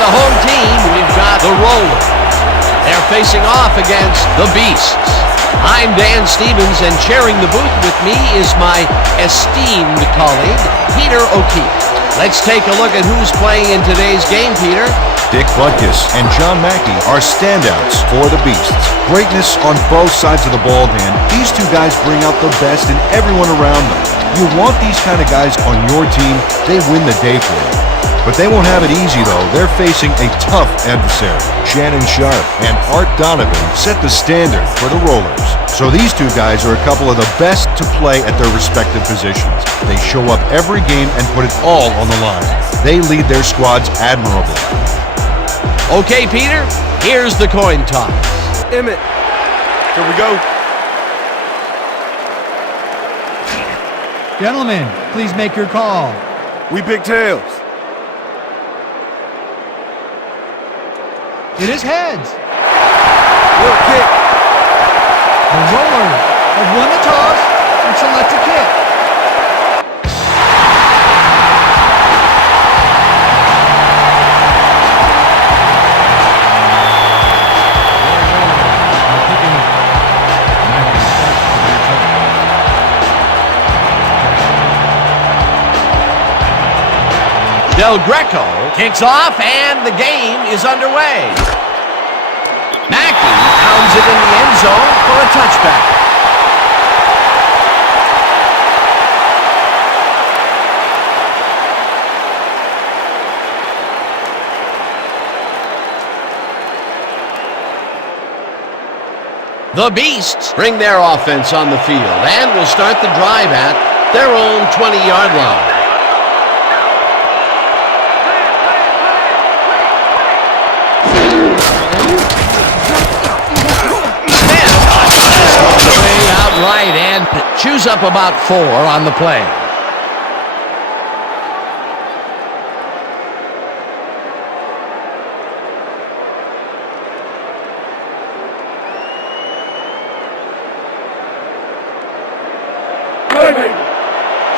the home team, we've got the Rollers. They're facing off against the Beasts. I'm Dan Stevens, and sharing the booth with me is my esteemed colleague, Peter O'Keefe. Let's take a look at who's playing in today's game, Peter. Dick Butkus and John Mackey are standouts for the Beasts. Greatness on both sides of the ball, Dan. These two guys bring out the best in everyone around them. You want these kind of guys on your team, they win the day for you. But they won't have it easy, though. They're facing a tough adversary. Shannon Sharp and Art Donovan set the standard for the Rollers. So these two guys are a couple of the best to play at their respective positions. They show up every game and put it all on the line. They lead their squads admirably. Okay, Peter, here's the coin toss. Emmett, here we go. Gentlemen, please make your call. We pick tails. It is heads. We'll kick. The Rollers have won the toss and select a kick. Del Greco kicks off, and the game is underway. Mackey pounds it in the end zone for a touchback. The Beasts bring their offense on the field and will start the drive at their own 20-yard line. Right, and chews up about 4 on the play.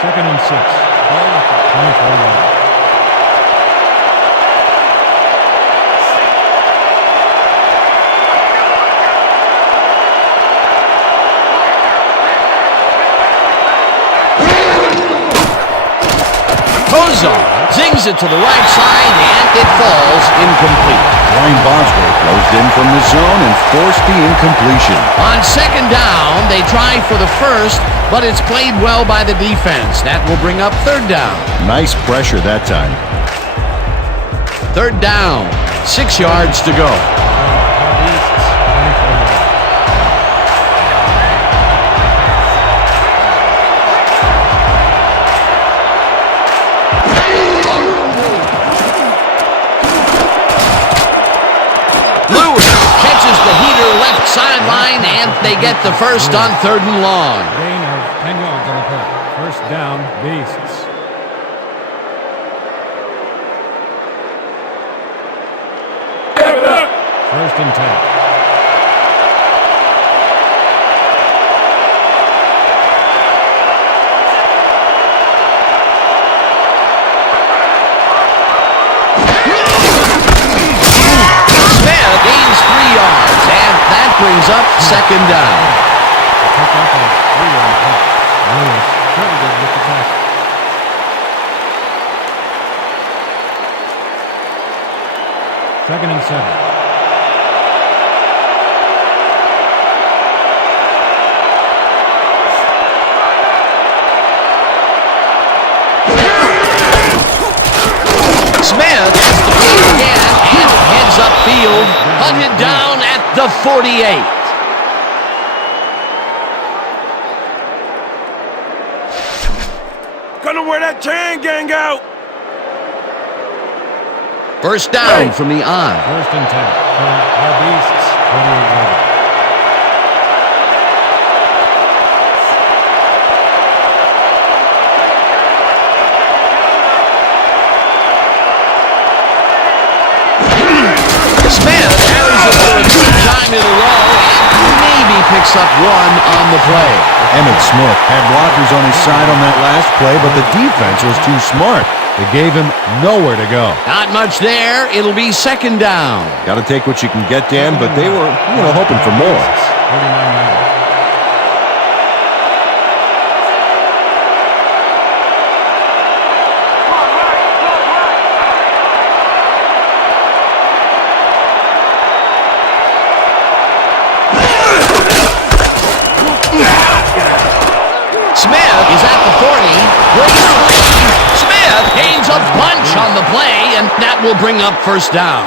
Second and 6. Ball at the 24-yard. Zings it to the right side, and it falls incomplete. Brian Bosworth closed in from the zone and forced the incompletion. On second down, they try for the first, but it's played well by the defense. That will bring up third down. Nice pressure that time. Third down, 6 yards to go. Sideline, and they get the first on 3rd and long. Gain of 10 yards on the play. First down, Beasts. First and 10. Brings up second down. Pick up a 3 on the play. Lewis credited with the tackle. Second and 7. Smith has to play again and heads upfield, hunted down at the 48. Gonna wear that chain gang out. First down from the I. First and 10 for our Beasts. 48-yard. Smith carries it for a 2nd time in a row and maybe picks up 1 on the play. Emmitt Smith had blockers on his side on that last play, but the defense was too smart. They gave him nowhere to go. Not much there. It'll be second down. Got to take what you can get, Dan, but they were, hoping for more. 49 yards. Smith is at the 40. Smith gains a bunch on the play, and that will bring up first down.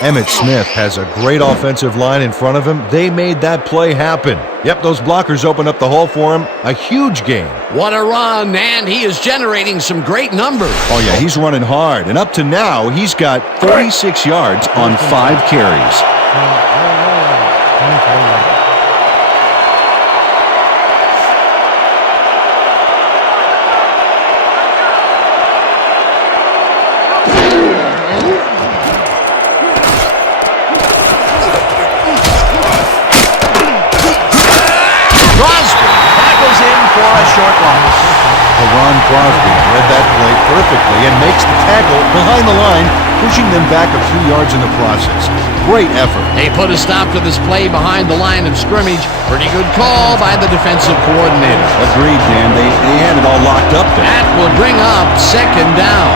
Emmitt Smith has a great offensive line in front of him. They made that play happen. Yep, those blockers opened up the hole for him. A huge gain. What a run, and he is generating some great numbers. Oh, yeah, he's running hard. And up to now, he's got 36 yards on 5 carries. Ron Crosby read that play perfectly and makes the tackle behind the line, pushing them back a few yards in the process. Great effort. They put a stop to this play behind the line of scrimmage. Pretty good call by the defensive coordinator. Agreed, Dan. They had it all locked up there. That will bring up second down.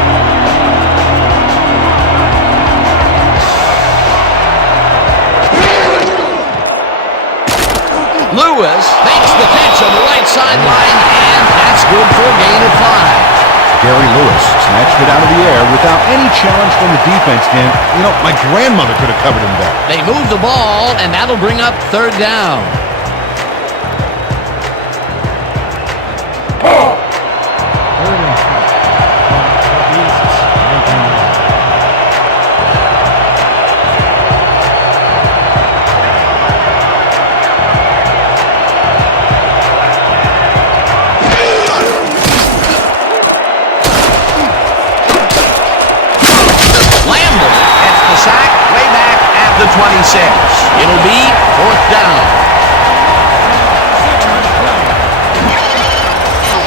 Lewis makes the catch on the right sideline, and that's good for a gain of 5. Gary Lewis snatched it out of the air without any challenge from the defense, Dan. My grandmother could have covered him better. They move the ball, and that'll bring up third down. The 26. It'll be fourth down.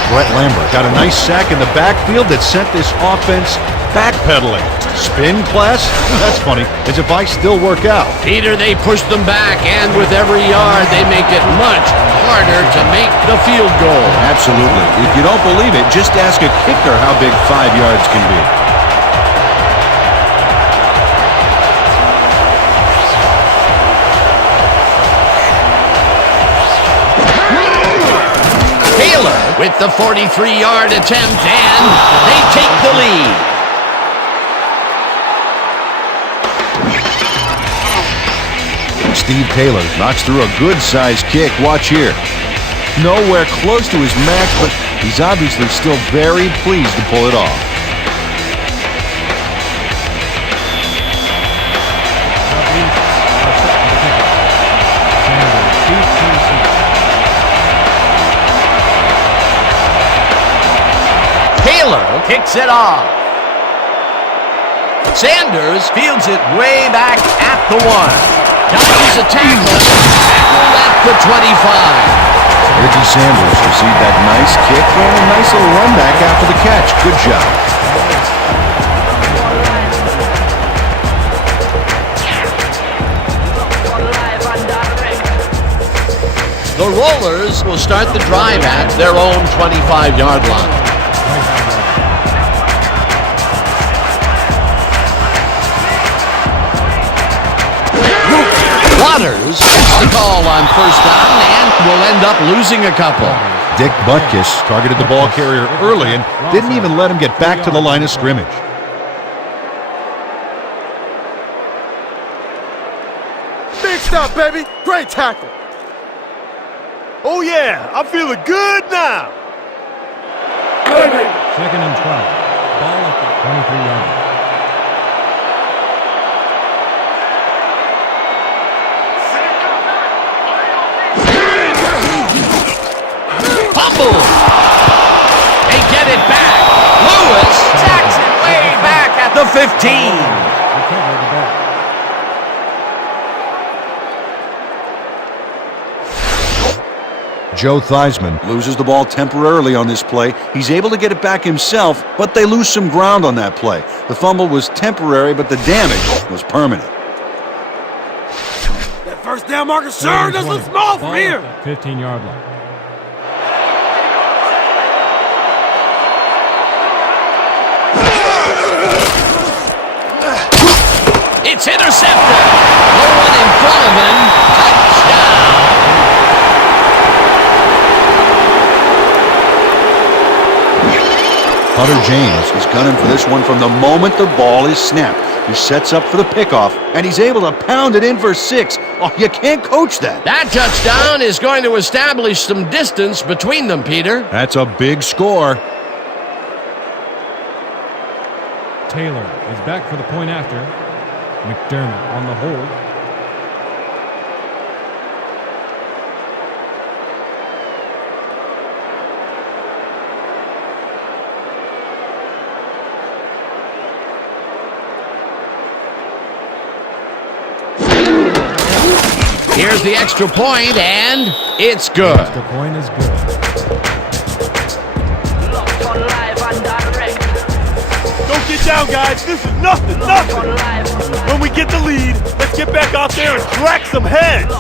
Brett Lambert got a nice sack in the backfield that sent this offense backpedaling. Spin class? That's funny, as if I still work out. Peter, they pushed them back, and with every yard, they make it much harder to make the field goal. Absolutely. If you don't believe it, just ask a kicker how big 5 yards can be. With the 43-yard attempt, and they take the lead. Steve Taylor knocks through a good-sized kick. Watch here. Nowhere close to his max, but he's obviously still very pleased to pull it off. Kicks it off. Sanders fields it way back at the 1. Dodges a tackle at the 25. Ricky Sanders received that nice kick and a nice little run back after the catch. Good job. The Rollers will start the drive at their own 25-yard line. Waters gets the call on first down and will end up losing a couple. Dick Butkus targeted the ball carrier early and didn't even let him get back to the line of scrimmage. Big stop, baby. Great tackle. Oh, yeah. I'm feeling good now. Second and 12. Ball at the 23-yard line. They get it back. Lewis tacks it way back at the 15. Joe Theismann loses the ball temporarily on this play. He's able to get it back himself, but they lose some ground on that play. The fumble was temporary, but the damage was permanent. That first down marker sure does look small from here. 15-yard line. It's intercepted. No one in front of him. Touchdown. Hunter James is gunning for this one from the moment the ball is snapped. He sets up for the pickoff, and he's able to pound it in for 6. Oh, you can't coach that. That touchdown is going to establish some distance between them, Peter. That's a big score. Taylor is back for the point after. McDermott on the hold. Here's the extra point, and it's good. Extra point is good. Don't get down, guys. This is nothing. When we get the lead, let's get back out there and crack some heads.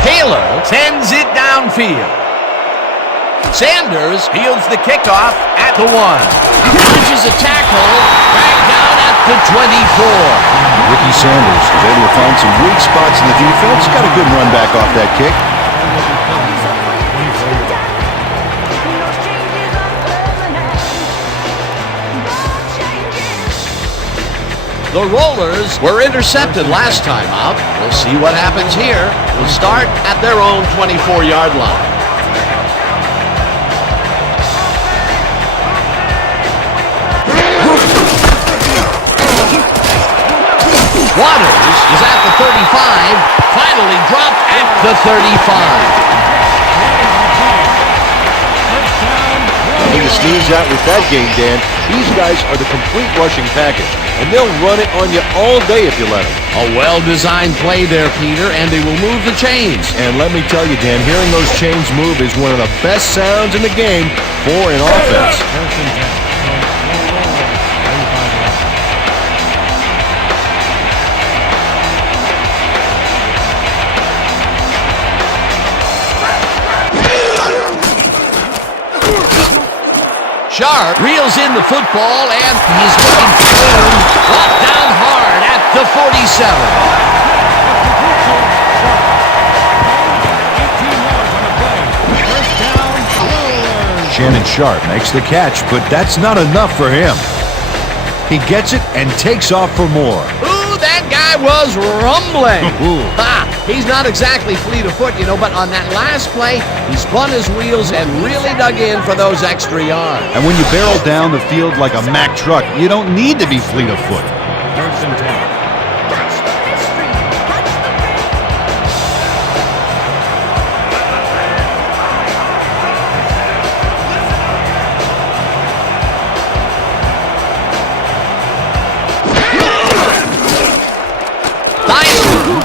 Taylor sends it downfield. Sanders fields the kickoff at the 1. Launches a tackle, dragged down at the 24. Ricky Sanders is able to find some weak spots in the defense. Got a good run back off that kick. The Rollers were intercepted last time out. We'll see what happens here. We'll start at their own 24-yard line. Waters is at the 35, finally dropped at the 35. Nothing to sneeze at with that game, Dan. These guys are the complete rushing package, and they'll run it on you all day if you let them. A well-designed play there, Peter, and they will move the chains. And let me tell you, Dan, hearing those chains move is one of the best sounds in the game for an offense. First and 10. Sharp reels in the football, and he's looking for room. Brought down hard at the 47. Shannon Sharp makes the catch, but that's not enough for him. He gets it and takes off for more. Ooh, that guy was rumbling. Ha! He's not exactly fleet of foot, but on that last play, he spun his wheels and really dug in for those extra yards. And when you barrel down the field like a Mack truck, you don't need to be fleet of foot. First and 10.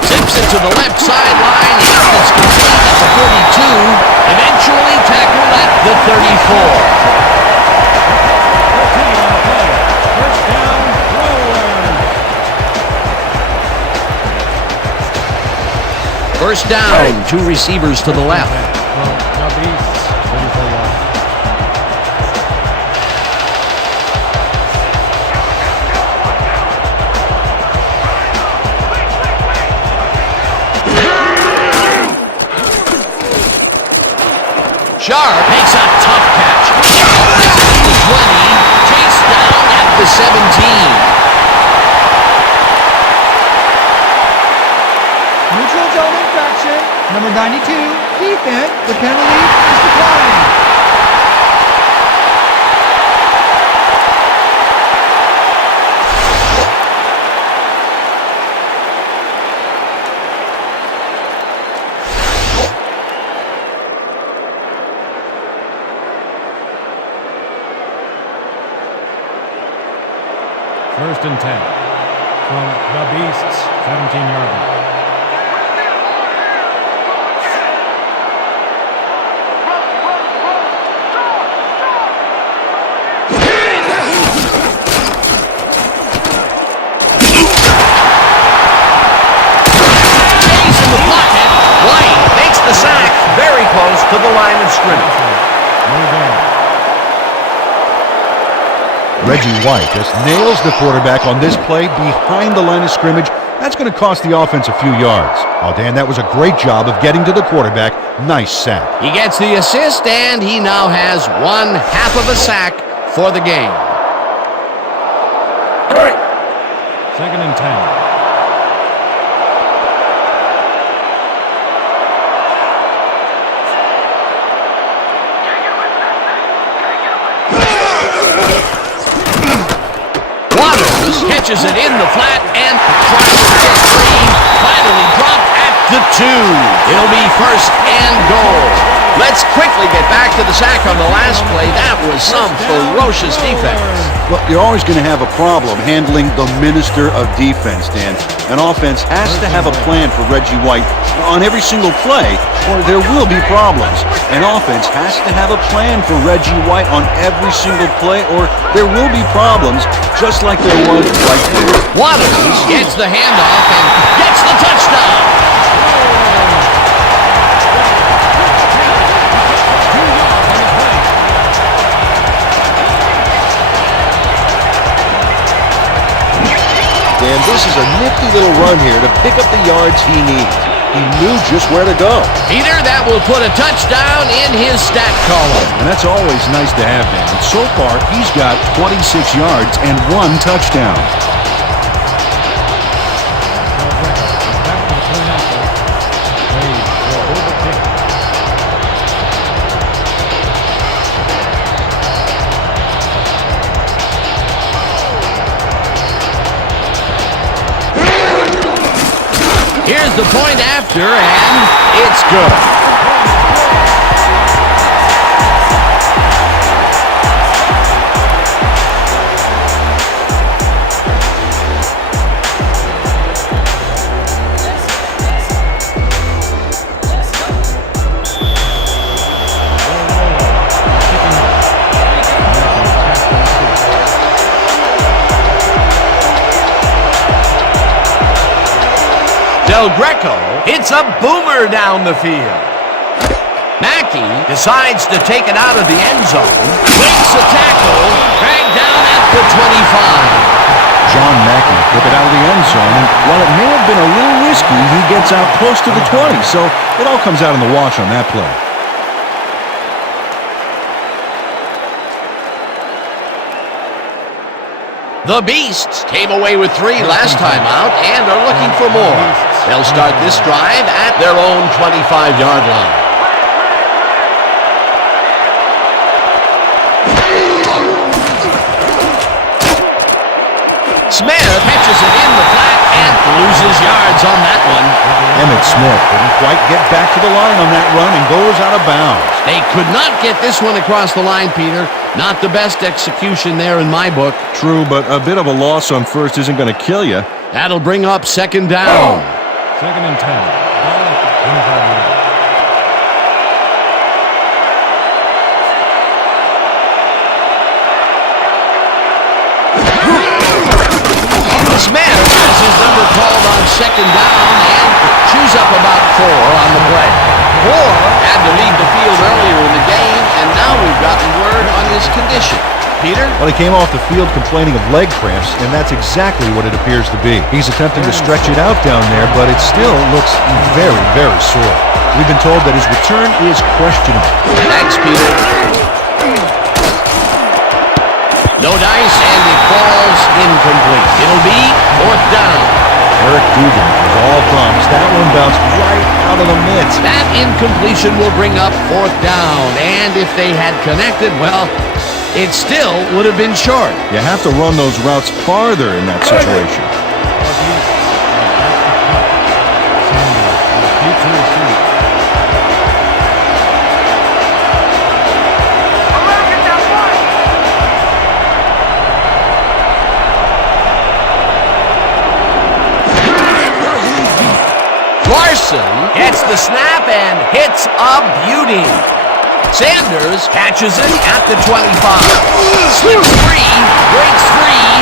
Zips it to the left sideline. It's complete at the 42. Eventually tackled at the 34. First down, 2 receivers to the left. Sharp makes a tough catch. Is at the 20, chased down at the 17. Neutral zone infraction. Number 92, defense. The penalty is declined. First and 10 from the Beasts, 17-yard line. The sack very close to the line of scrimmage. Reggie White just nails the quarterback on this play behind the line of scrimmage. That's going to cost the offense a few yards. Oh, Dan, that was a great job of getting to the quarterback. Nice sack. He gets the assist, and he now has 1/2 of a sack for the game. Second and 10. Catches it in the flat and tries to get free. Finally dropped at the 2. It'll be first and goal. Let's quickly get back to the sack on the last play. That was some ferocious defense. Well, you're always going to have a problem handling the minister of defense, Dan. An offense has to have a plan for Reggie White on every single play, or there will be problems. An offense has to have a plan for Reggie White on every single play, or there will be problems, just like there was right there. Waters gets the handoff and gets the touchdown. And this is a nifty little run here to pick up the yards he needs. He knew just where to go. Peter, that will put a touchdown in his stat column. And that's always nice to have, Dan. And so far, he's got 26 yards and 1 touchdown. Here's the point after, and it's good. Del Greco hits a boomer down the field. Mackey decides to take it out of the end zone. Breaks a tackle, dragged down at the 25. John Mackey took it out of the end zone, and while it may have been a little risky, he gets out close to the 20, so it all comes out in the wash on that play. The Beasts came away with 3 last time out and are looking for more. They'll start this drive at their own 25-yard line. Smith catches it in the flat and loses yards on that one. Emmett Smith didn't quite get back to the line on that run and goes out of bounds. They could not get this one across the line, Peter. Not the best execution there in my book. True, but a bit of a loss on first isn't going to kill you. That'll bring up second down. Second and 10. 25 yards. Smith has his number called on second down and chews up about 4 on the play. Moore had to leave the field earlier in the game, and now we've gotten word on his condition. Peter? Well, he came off the field complaining of leg cramps, and that's exactly what it appears to be. He's attempting to stretch it out down there, but it still looks very, very sore. We've been told that his return is questionable. Thanks, Peter. No dice, and it falls incomplete. It'll be 4th down. Eric Dugan was all thumbs. That one bounced right out of the mitts. That incompletion will bring up 4th down, and if they had connected, well, it still would have been short. You have to run those routes farther in that situation. It's a beauty. Sanders catches it at the 25. Slips free, breaks free.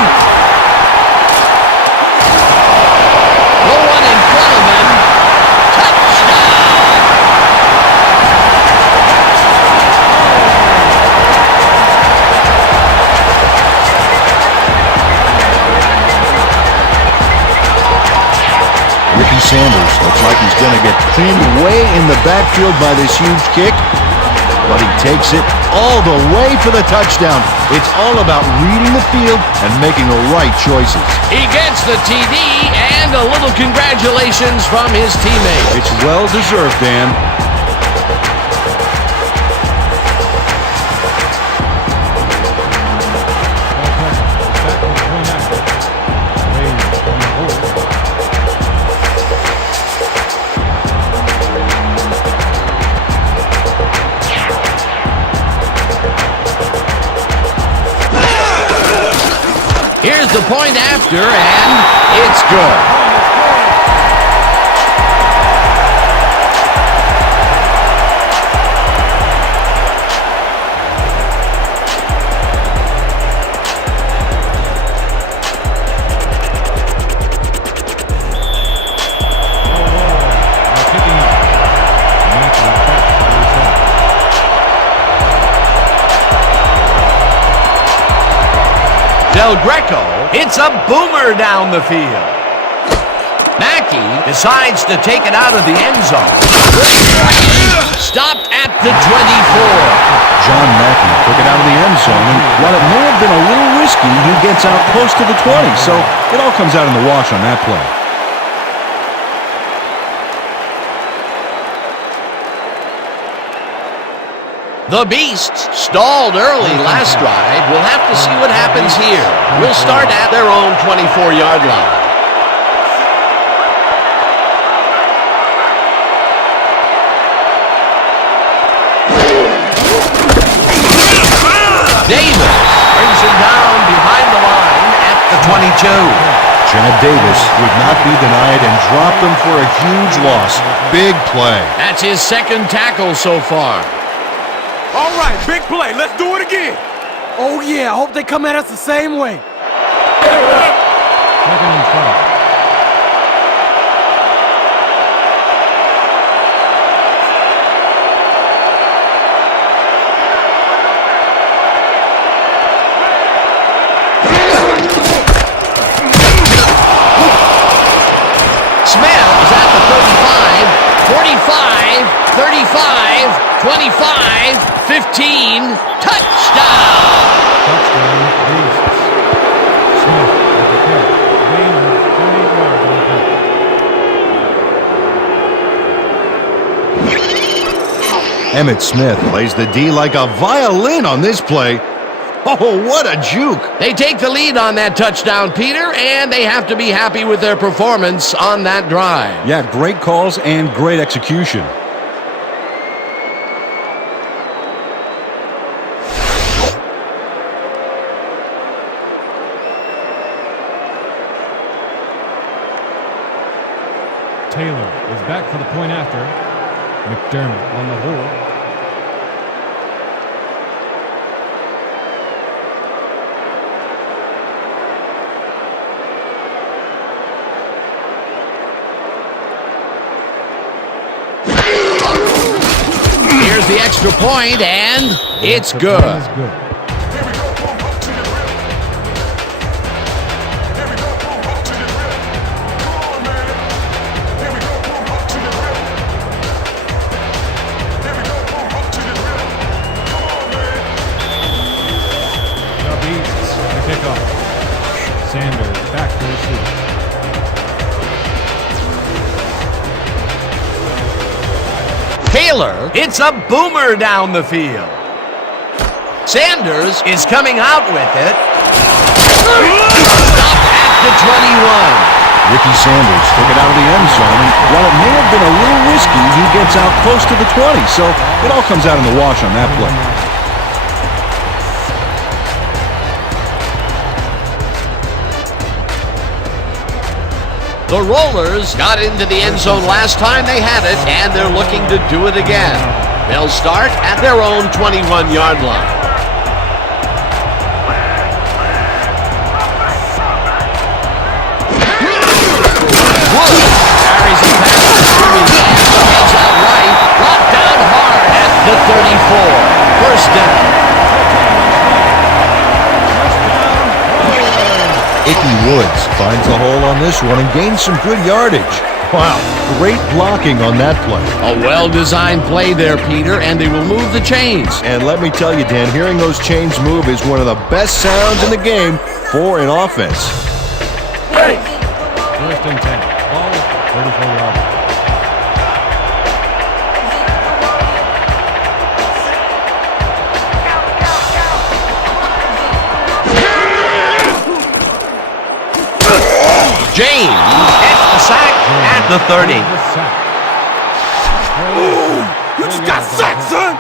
No one in front of him. Touchdown! Ricky Sanders looks like he's going to get pinned way in the backfield by this huge kick, but he takes it all the way for the touchdown. It's all about reading the field and making the right choices. He gets the TD and a little congratulations from his teammates. It's well-deserved, Dan. Back to the point after. Wade on the hold. Here's the point after, and it's good. Del Greco hits a boomer down the field. Mackey decides to take it out of the end zone. Stopped at the 24. John Mackey took it out of the end zone, and while it may have been a little risky, he gets out close to the 20, so it all comes out in the wash on that play. The Beasts stalled early last drive. We'll have to see what happens here. We'll start at their own 24-yard line. Davis brings him down behind the line at the 22. Chad Davis would not be denied and dropped them for a huge loss. Big play. That's his second tackle so far. All right, big play. Let's do it again. Oh, yeah. I hope they come at us the same way. Second and 12. Smith is at the 35, 45, 35, 25, 15, touchdown! Touchdown, Beasts. Smith with the catch. Gain of 28 yards on the catch. Emmitt Smith plays the D like a violin on this play. Oh, what a juke. They take the lead on that touchdown, Peter, and they have to be happy with their performance on that drive. Yeah, great calls and great execution. Taylor is back for the point after. McDermott on the hold. Here's the extra point, and it's The good. play is good. The Beasts to kick off. Sanders back to receive. Taylor hits a boomer down the field. Sanders is coming out with it. Stopped at the 21. Ricky Sanders took it out of the end zone, and while it may have been a little risky, he gets out close to the 20, so it all comes out in the wash on that play. The Rollers got into the end zone last time they had it, and they're looking to do it again. They'll start at their own 21-yard line. Wood carries a pass between the hands out right, brought down hard at the 34. First down. Icky Woods finds the hole on this one and gains some good yardage. Wow, great blocking on that play. A well-designed play there, Peter, and they will move the chains. And let me tell you, Dan, hearing those chains move is one of the best sounds in the game for an offense. First and 10. Ball, 34 yards. James gets the sack at the 30. You just got sacked, son!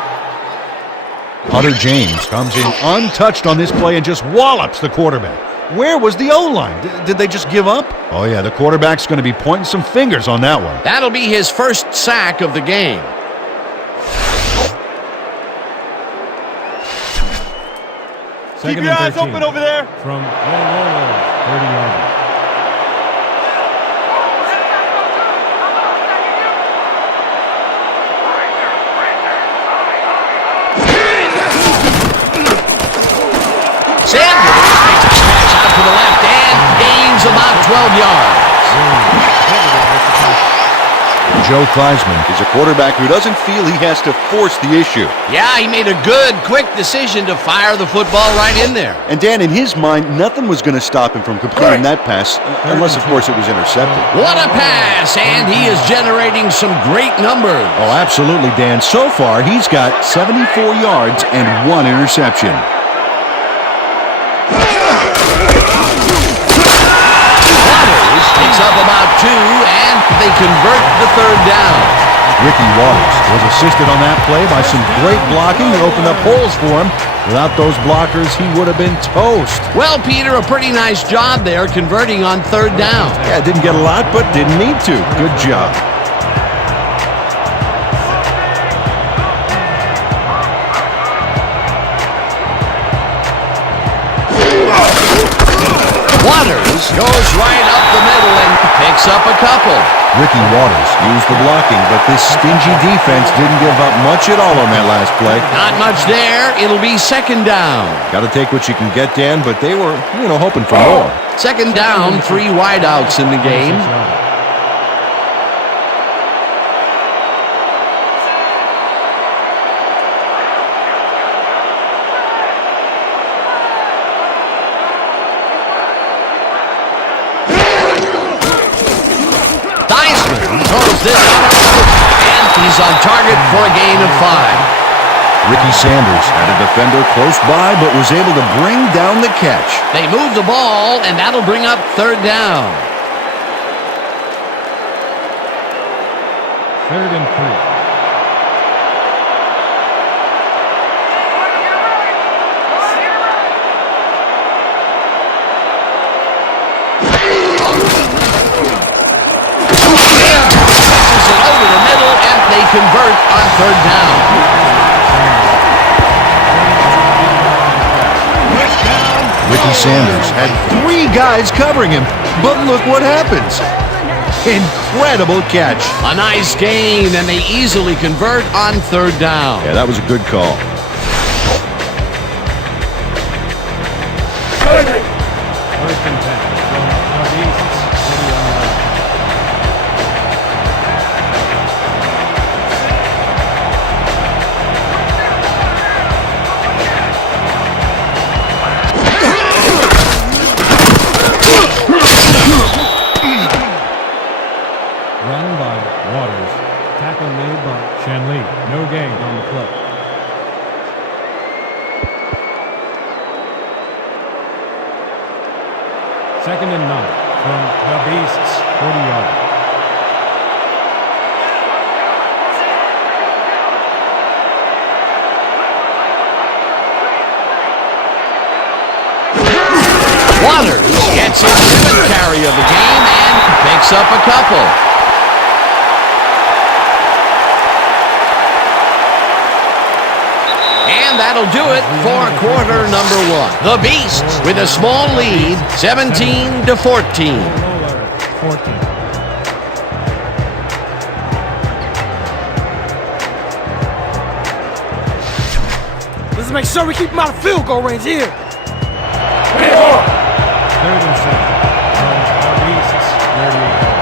Hunter James comes in untouched on this play and just wallops the quarterback. Where was the O-line? Did they just give up? Oh, yeah, the quarterback's going to be pointing some fingers on that one. That'll be his first sack of the game. Keep your eyes open over there. From the Rollers, 30 yards. Sanders takes a catch out to the left and gains about 12 yards. Joe Theismann is a quarterback who doesn't feel he has to force the issue. Yeah, he made a good, quick decision to fire the football right in there. And Dan, in his mind, nothing was going to stop him from completing that pass, unless, of course, it was intercepted. What a pass, and he is generating some great numbers. Oh, absolutely, Dan. So far, he's got 74 yards and 1 interception. Picks up about 2, and they convert the third down. Ricky Waters was assisted on that play by some great blocking that opened up holes for him. Without those blockers, he would have been toast. Well, Peter, a pretty nice job there converting on third down. Yeah, didn't get a lot, but didn't need to. Good job. Waters goes right up the middle and picks up a couple. Ricky Waters used the blocking, but this stingy defense didn't give up much at all on that last play. Not much there. It'll be second down. Got to take what you can get, Dan, but they were, hoping for more. Second down, 3 wideouts in the game. Throws this and he's on target for a gain of 5. Ricky Sanders had a defender close by, but was able to bring down the catch. They move the ball, and that'll bring up third down. Third and 3. They convert on third down. Ricky Sanders had 3 guys covering him, but look what happens. Incredible catch. A nice gain, and they easily convert on third down. Yeah, that was a good call. First and 10. From Northeast, 31 yards. Run by Waters. Tackle made by Shanley. No gain on the play. Second and 9 from the Beasts, 40 yards. Waters Gets his 7th carry of the game and picks up a couple. And that'll do it for quarter number 1. The Beasts with a small lead, 17-14. 14. Let's make sure we keep him out of field goal range here. 3rd and 7. Our Beasts, 38 yards.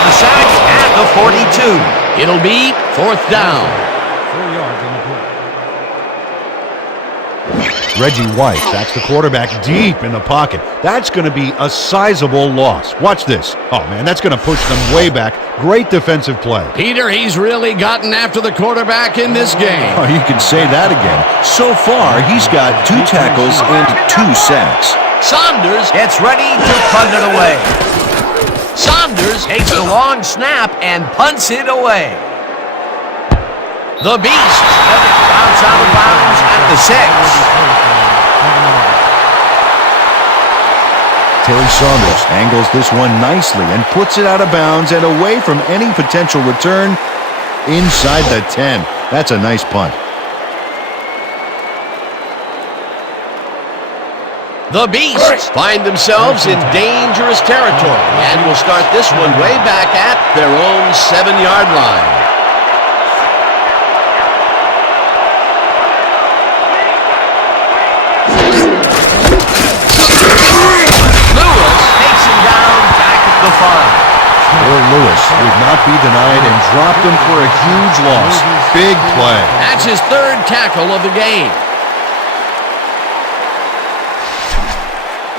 The sack at the 42. It'll be 4th down. 4 yards on the play. Reggie White, that's the quarterback deep in the pocket. That's going to be a sizable loss. Watch this. Oh, man, that's going to push them way back. Great defensive play. Peter, he's really gotten after the quarterback in this game. Oh, you can say that again. So far, he's got 2 tackles and 2 sacks. Saunders gets ready to punt it away. Saunders takes a long snap and punts it away. The Beast let it bounce out of bounds at the 6. Terry Saunders angles this one nicely and puts it out of bounds and away from any potential return inside the 10. That's a nice punt. The Beasts find themselves in dangerous territory and will start this one way back at their own 7-yard line. Lewis takes him down back at the 5. Poor Lewis would not be denied and dropped him for a huge loss. Big play. That's his 3rd tackle of the game.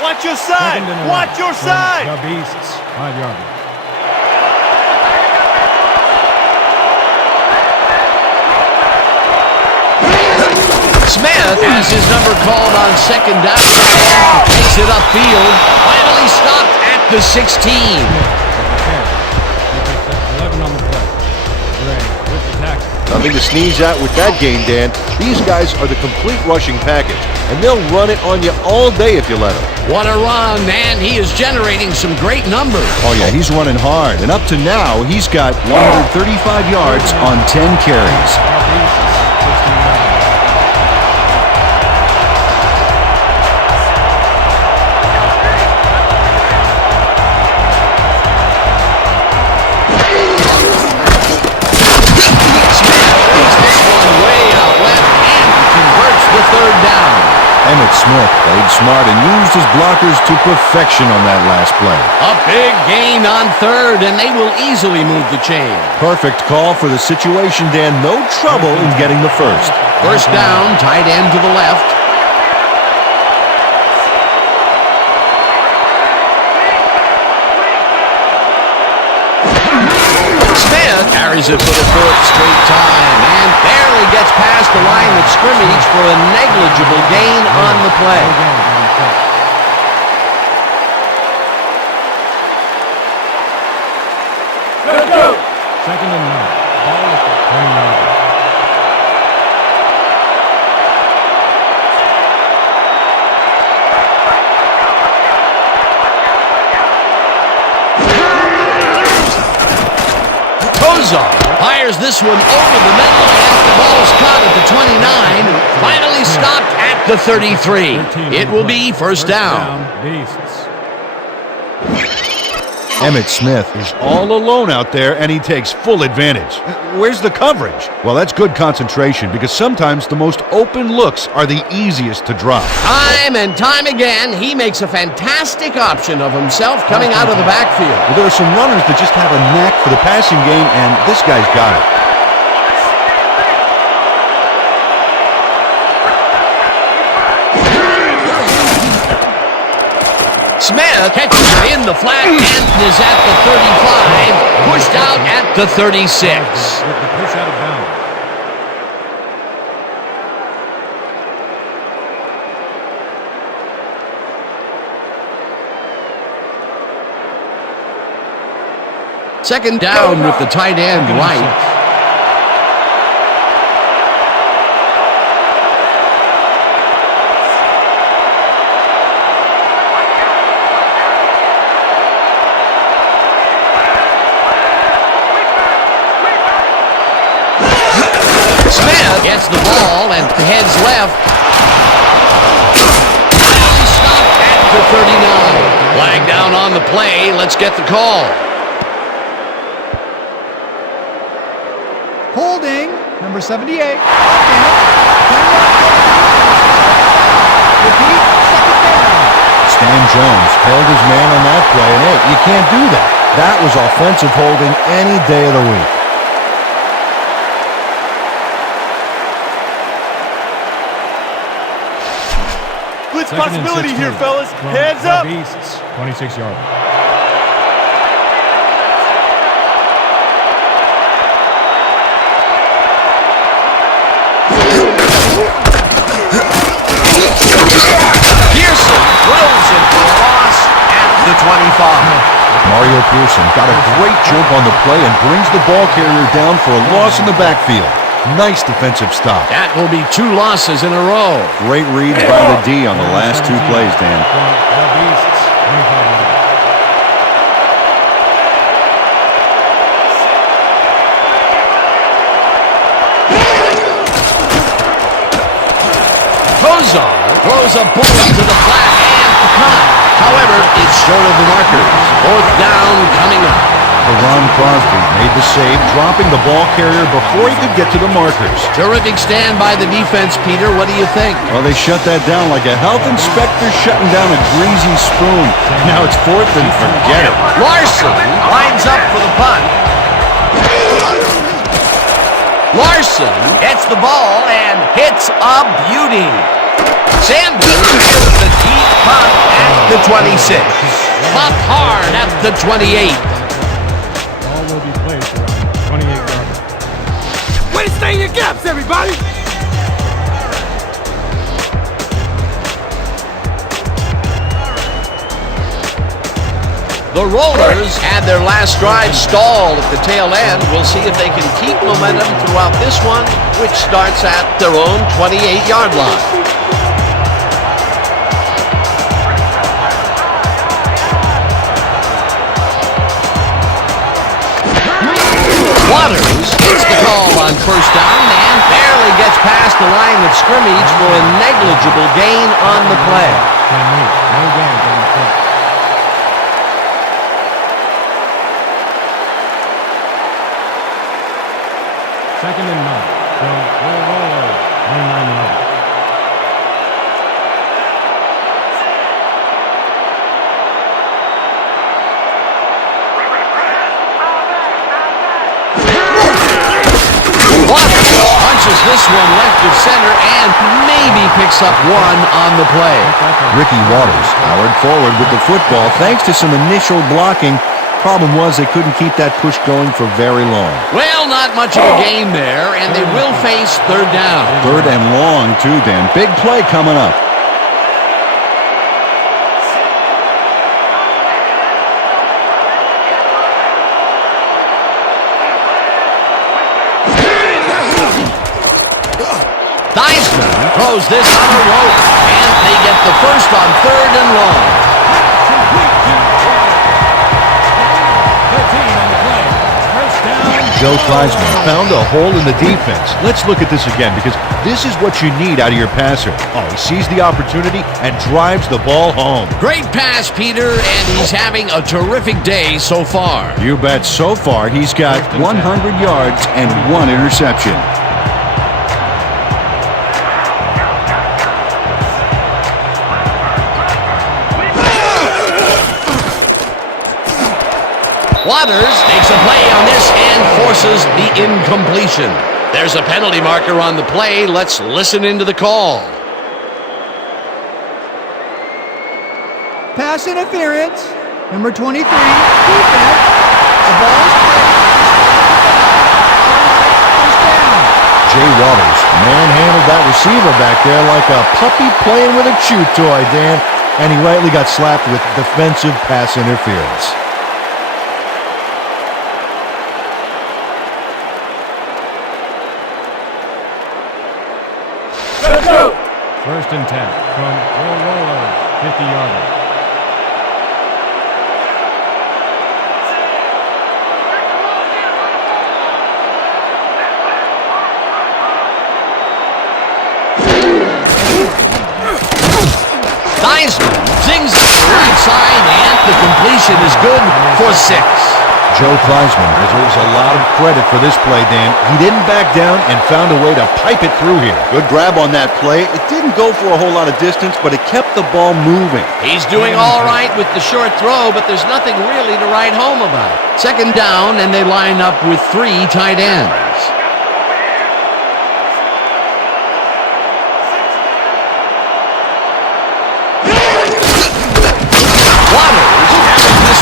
Watch your side! Watch your side! The Beasts, 5-yarder. Smith has his number called on 2nd down and takes it upfield. Finally stopped at the 16. 11 on the play. Gray with the tackle. Nothing to sneeze at with that game, Dan. These guys are the complete rushing package, and they'll run it on you all day if you let them. What a run, man. He is generating some great numbers. Oh, yeah, he's running hard, and up to now, he's got 135 yards on 10 carries. Our Beasts, 16 yards. Emmett Smith played smart and used his blockers to perfection on that last play. A big gain on 3rd, and they will easily move the chain. Perfect call for the situation, Dan. No trouble in getting the 1st. 1st down, tight end to the left. Smith carries it for the 4th straight time and barely gets past the line of scrimmage for a negligible gain on the play. Let's go! 2nd and 9. Ball at the 10-yard line. Fires this one over the middle, and the ball's caught at the 29. Finally stopped at the 33. It will be 1st down. Beasts. Emmett Smith is all alone out there, and he takes full advantage. Where's the coverage? Well, that's good concentration, because sometimes the most open looks are the easiest to drop. Time and time again, he makes a fantastic option of himself coming out of the backfield. Well, there are some runners that just have a knack for the passing game, and this guy's got it. Smith catches it in the flat and is at the 35, pushed out at the 36. With the push out of bounds. Second down with the tight end right. Smith gets the ball and heads left. Finally stopped at the 39. Flag down on the play. Let's get the call. Holding, number 78. Repeat, second down. Stan Jones held his man on that play, and hey, you can't do that. That was offensive holding any day of the week. Blitz Second and possibility 16 here, fellas. from Hands the up. Beasts, 26-yard. Pearson throws it for a loss at the 25. Mario Pearson got a great jump on the play and brings the ball carrier down for a loss in the backfield. Nice defensive stop. That will be 2 losses in a row. Great read by the D on the last 2 plays, Dan. From the Beasts, 25-yard. Kozar throws a bullet to the flat and the punt. However, it's short of the markers. 4th down coming up. Ron Crosby made the save, dropping the ball carrier before he could get to the markers. Terrific stand by the defense, Peter. What do you think? Well, they shut that down like a health inspector shutting down a greasy spoon. Now it's 4th and forget it. Larson lines up for the punt. Larson gets the ball and hits a beauty. Sanders gives the deep punt at the 26. Popped hard at the 28. Ball will be placed around 28-yard. Way to stay in your gaps, everybody! The Rollers had their last drive stalled at the tail end. We'll see if they can keep momentum throughout this one, which starts at their own 28-yard line. Waters gets the call on 1st down and barely gets past the line of scrimmage for a negligible gain on the play. No gains on the play. Second and 9 from the Rollers, 29-yard. Punches this one left of center and maybe picks up 1 on the play. Ricky Waters powered forward with the football thanks to some initial blocking. Problem was they couldn't keep that push going for very long. Well, not much of a gain there, and they will face 3rd down. 3rd and long, too, Dan. Big play coming up. Theismann throws this on the rope, and they get the first on 3rd and long. Joe Theismann found a hole in the defense. Let's look at this again because this is what you need out of your passer. Oh, he sees the opportunity and drives the ball home. Great pass, Peter, and he's having a terrific day so far. You bet. So far, he's got 100 yards and 1 interception. Waters makes a play on this and forces the incompletion. There's a penalty marker on the play. Let's listen into the call. Pass interference, number 23, defense. The ball is first down. Jay Waters manhandled that receiver back there like a puppy playing with a chew toy, Dan, and he rightly got slapped with defensive pass interference. First and 10 from Will Rollers, 50-yarder. Theismann zings it to the right side, and the completion is good for 6. Joe Theismann deserves a lot of credit for this play, Dan. He didn't back down and found a way to pipe it through here. Good grab on that play. It didn't go for a whole lot of distance, but it kept the ball moving. He's doing all right with the short throw, but there's nothing really to write home about. Second down, and they line up with 3 tight ends.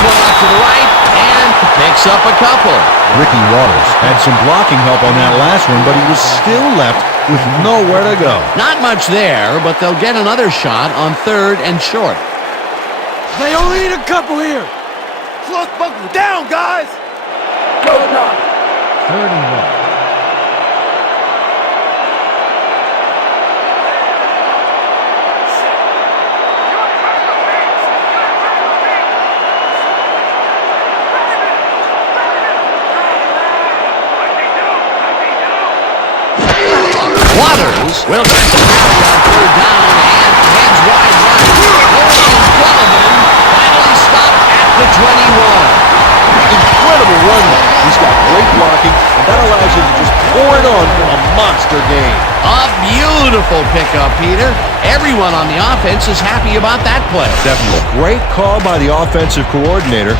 One off to the right and picks up a couple. Ricky Waters had some blocking help on that last one, but he was still left with nowhere to go. Not much there, but they'll get another shot on 3rd and short. They only need a couple here. Let's buckle down, guys. Go now. 3rd and 1. Waters will try to carry on 3rd down and heads wide right. Sullivan finally stopped at the 21. Incredible run there. He's got great blocking, and that allows him to just pour it on for a monster game. A beautiful pickup, Peter. Everyone on the offense is happy about that play. Definitely a great call by the offensive coordinator.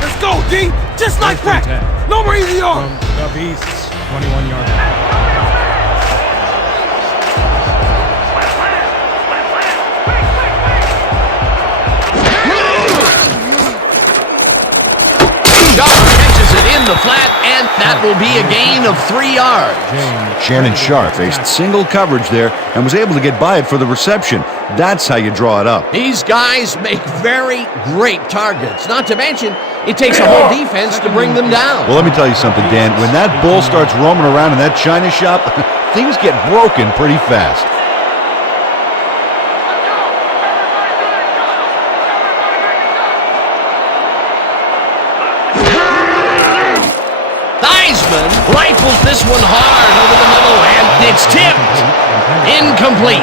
Let's go, D. Just like First and that. 10 No more easy yards. From the Beasts, 21-yarder. Catches it in the flat, and that will be a gain of 3 yards. Shannon Sharp faced single coverage there and was able to get by it for the reception. That's how you draw it up. These guys make very great targets. Not to mention, it takes a whole defense to bring them down. Well, let me tell you something, Dan. When that bull starts roaming around in that china shop, things get broken pretty fast. Theismann rifles this one hard over the middle, and it's tipped. Incomplete.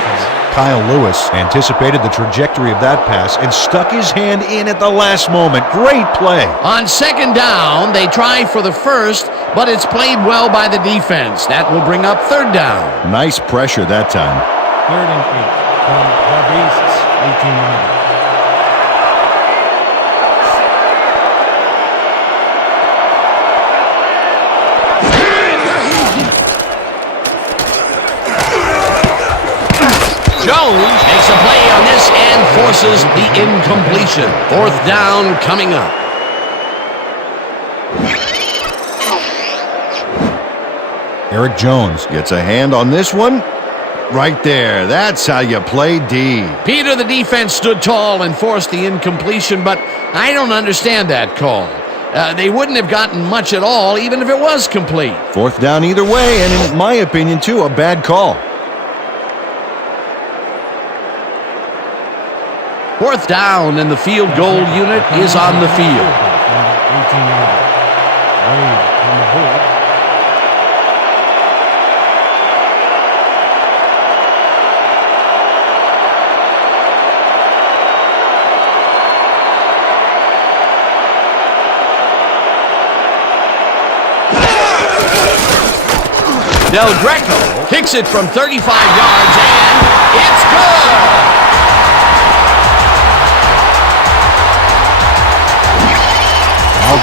Kyle Lewis anticipated the trajectory of that pass and stuck his hand in at the last moment. Great play. On 2nd down, they try for the first, but it's played well by the defense. That will bring up 3rd down. Nice pressure that time. 3rd and 8 from the Beasts, 18-yarder. Jones makes a play on this and forces the incompletion. 4th down coming up. Eric Jones gets a hand on this one. Right there. That's how you play D. Peter, the defense stood tall and forced the incompletion, but I don't understand that call. They wouldn't have gotten much at all, even if it was complete. 4th down either way, and in my opinion, too, a bad call. 4th down, and the field goal unit is on the field. 18-yarder. Wade on the board. Del Greco kicks it from 35 yards, and it's good!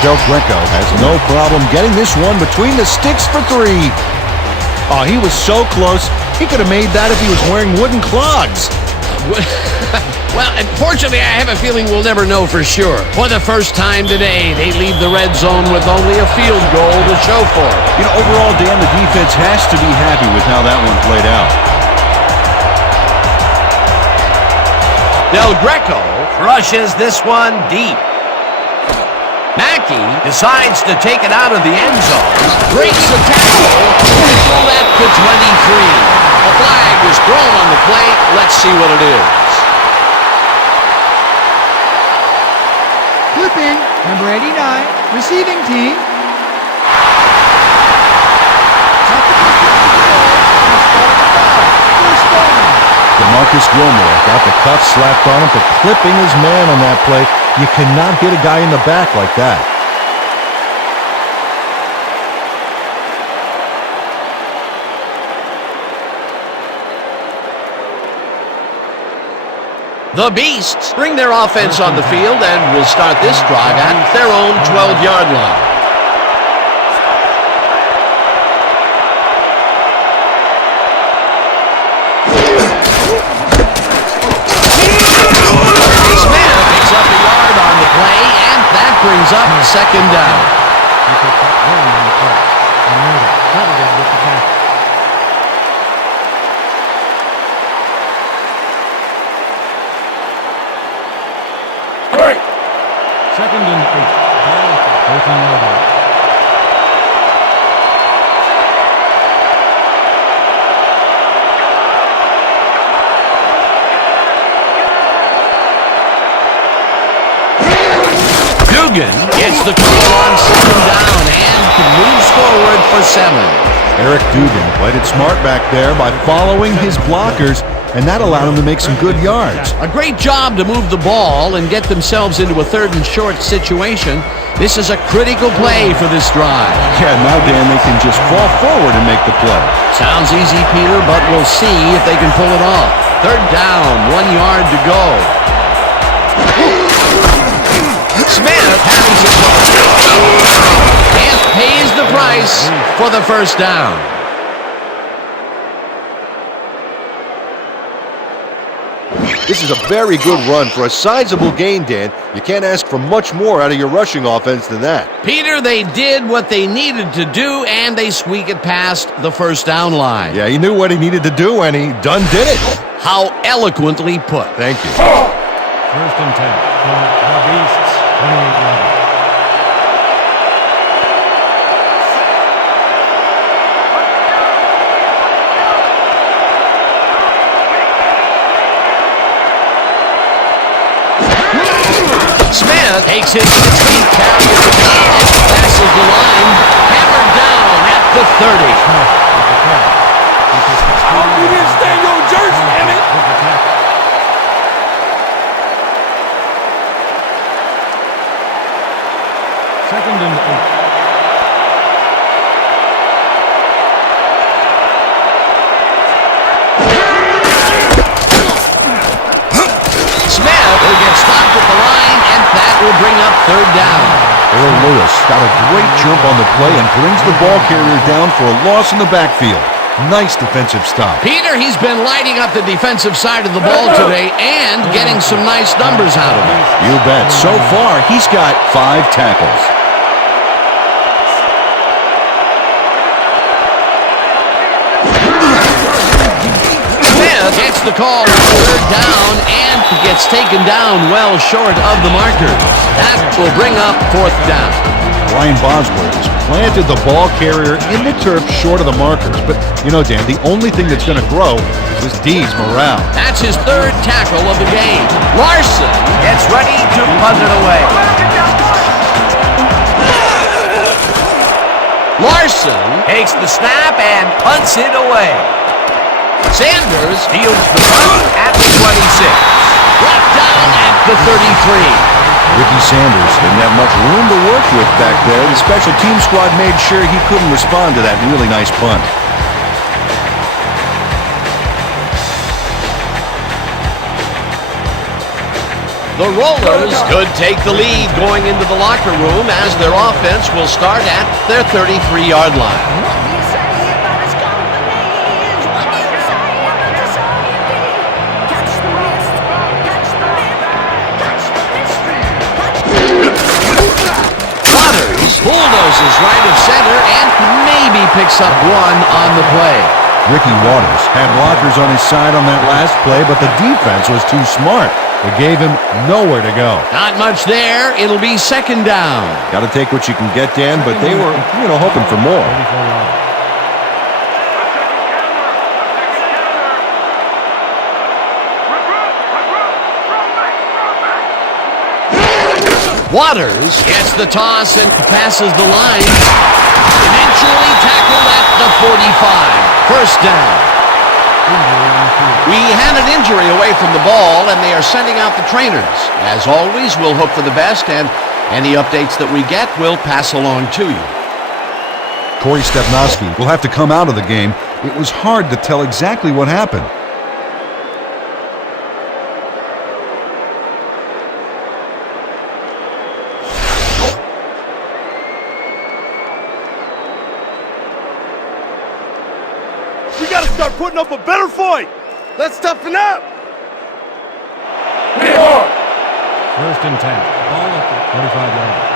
Del Greco has no problem getting this one between the sticks for 3. Oh, he was so close. He could have made that if he was wearing wooden clogs. Well, unfortunately, I have a feeling we'll never know for sure. For the first time today, they leave the red zone with only a field goal to show for it. You know, overall, Dan, the defense has to be happy with how that one played out. Del Greco rushes this one deep. Mackey decides to take it out of the end zone, breaks the tackle, pulled at the 23. A flag is thrown on Let's see what it is. Flipping, number 89, receiving team. DeMarcus Gilmore got the cuff slapped on him for clipping his man on that play. You cannot hit a guy in the back like that. The Beasts bring their offense on the field and will start this drive at their own 12-yard line. Smith picks up a yard on the play, and that brings up second down. He picked up 1 on the play. And made it credited with the tackle. Second and 8. Ball at the 14-yard line. Dugan gets the call on second down and moves forward for 7. Eric Dugan played it smart back there by following his blockers, and that allowed him to make some good yards. A great job to move the ball and get themselves into a 3rd and short situation. This is a critical play for this drive. Yeah, now, Dan, they can just fall forward and make the play. Sounds easy, Peter, but we'll see if they can pull it off. 3rd down, 1 yard to go. Smith has it and pays the price for the first down. This is a very good run for a sizable gain, Dan. You can't ask for much more out of your rushing offense than that. Peter, they did what they needed to do, and they squeak it past the first down line. Yeah, he knew what he needed to do, and he done did it. How eloquently put. Thank you. First and 10 for the Beasts, 28-yard line. Smith takes his 16th carry of the game and passes the line, hammered down at the 30. You didn't stand your jersey, damn it! Second and 8. Smith will get stopped at the line, and that will bring up 3rd down. Earl Lewis got a great jump on the play and brings the ball carrier down for a loss in the backfield. Nice defensive stop. Peter, he's been lighting up the defensive side of the ball today and getting some nice numbers out of it. You bet. So far, he's got 5 tackles. Smith gets the call on 3rd down and gets taken down well short of the markers. That will bring up 4th down. Brian Bosworth has planted the ball carrier in the turf short of the markers. But, you know, Dan, the only thing that's going to grow is this D's morale. That's his 3rd tackle of the game. Larson gets ready to punt it away. Larson takes the snap and punts it away. Sanders fields the punt at the 26. Brought down at the 33. Ricky Sanders didn't have much room to work with back there. The special team squad made sure he couldn't respond to that really nice punt. The Rollers could take the lead going into the locker room as their offense will start at their 33-yard line. Bulldozes right of center and maybe picks up 1 on the play. Ricky Waters had blockers on his side on that last play, but the defense was too smart. It gave him nowhere to go. Not much there. It'll be 2nd down. Got to take what you can get, Dan, but they were, hoping for more. 34 yards. Waters gets the toss and passes the line. Eventually tackled at the 45. First down. We had an injury away from the ball, and they are sending out the trainers. As always, we'll hope for the best, and any updates that we get, we'll pass along to you. Corey Stepnoski will have to come out of the game. It was hard to tell exactly what happened. We gotta start putting up a better fight. Let's toughen up. First and 10. Ball up at 45 yards.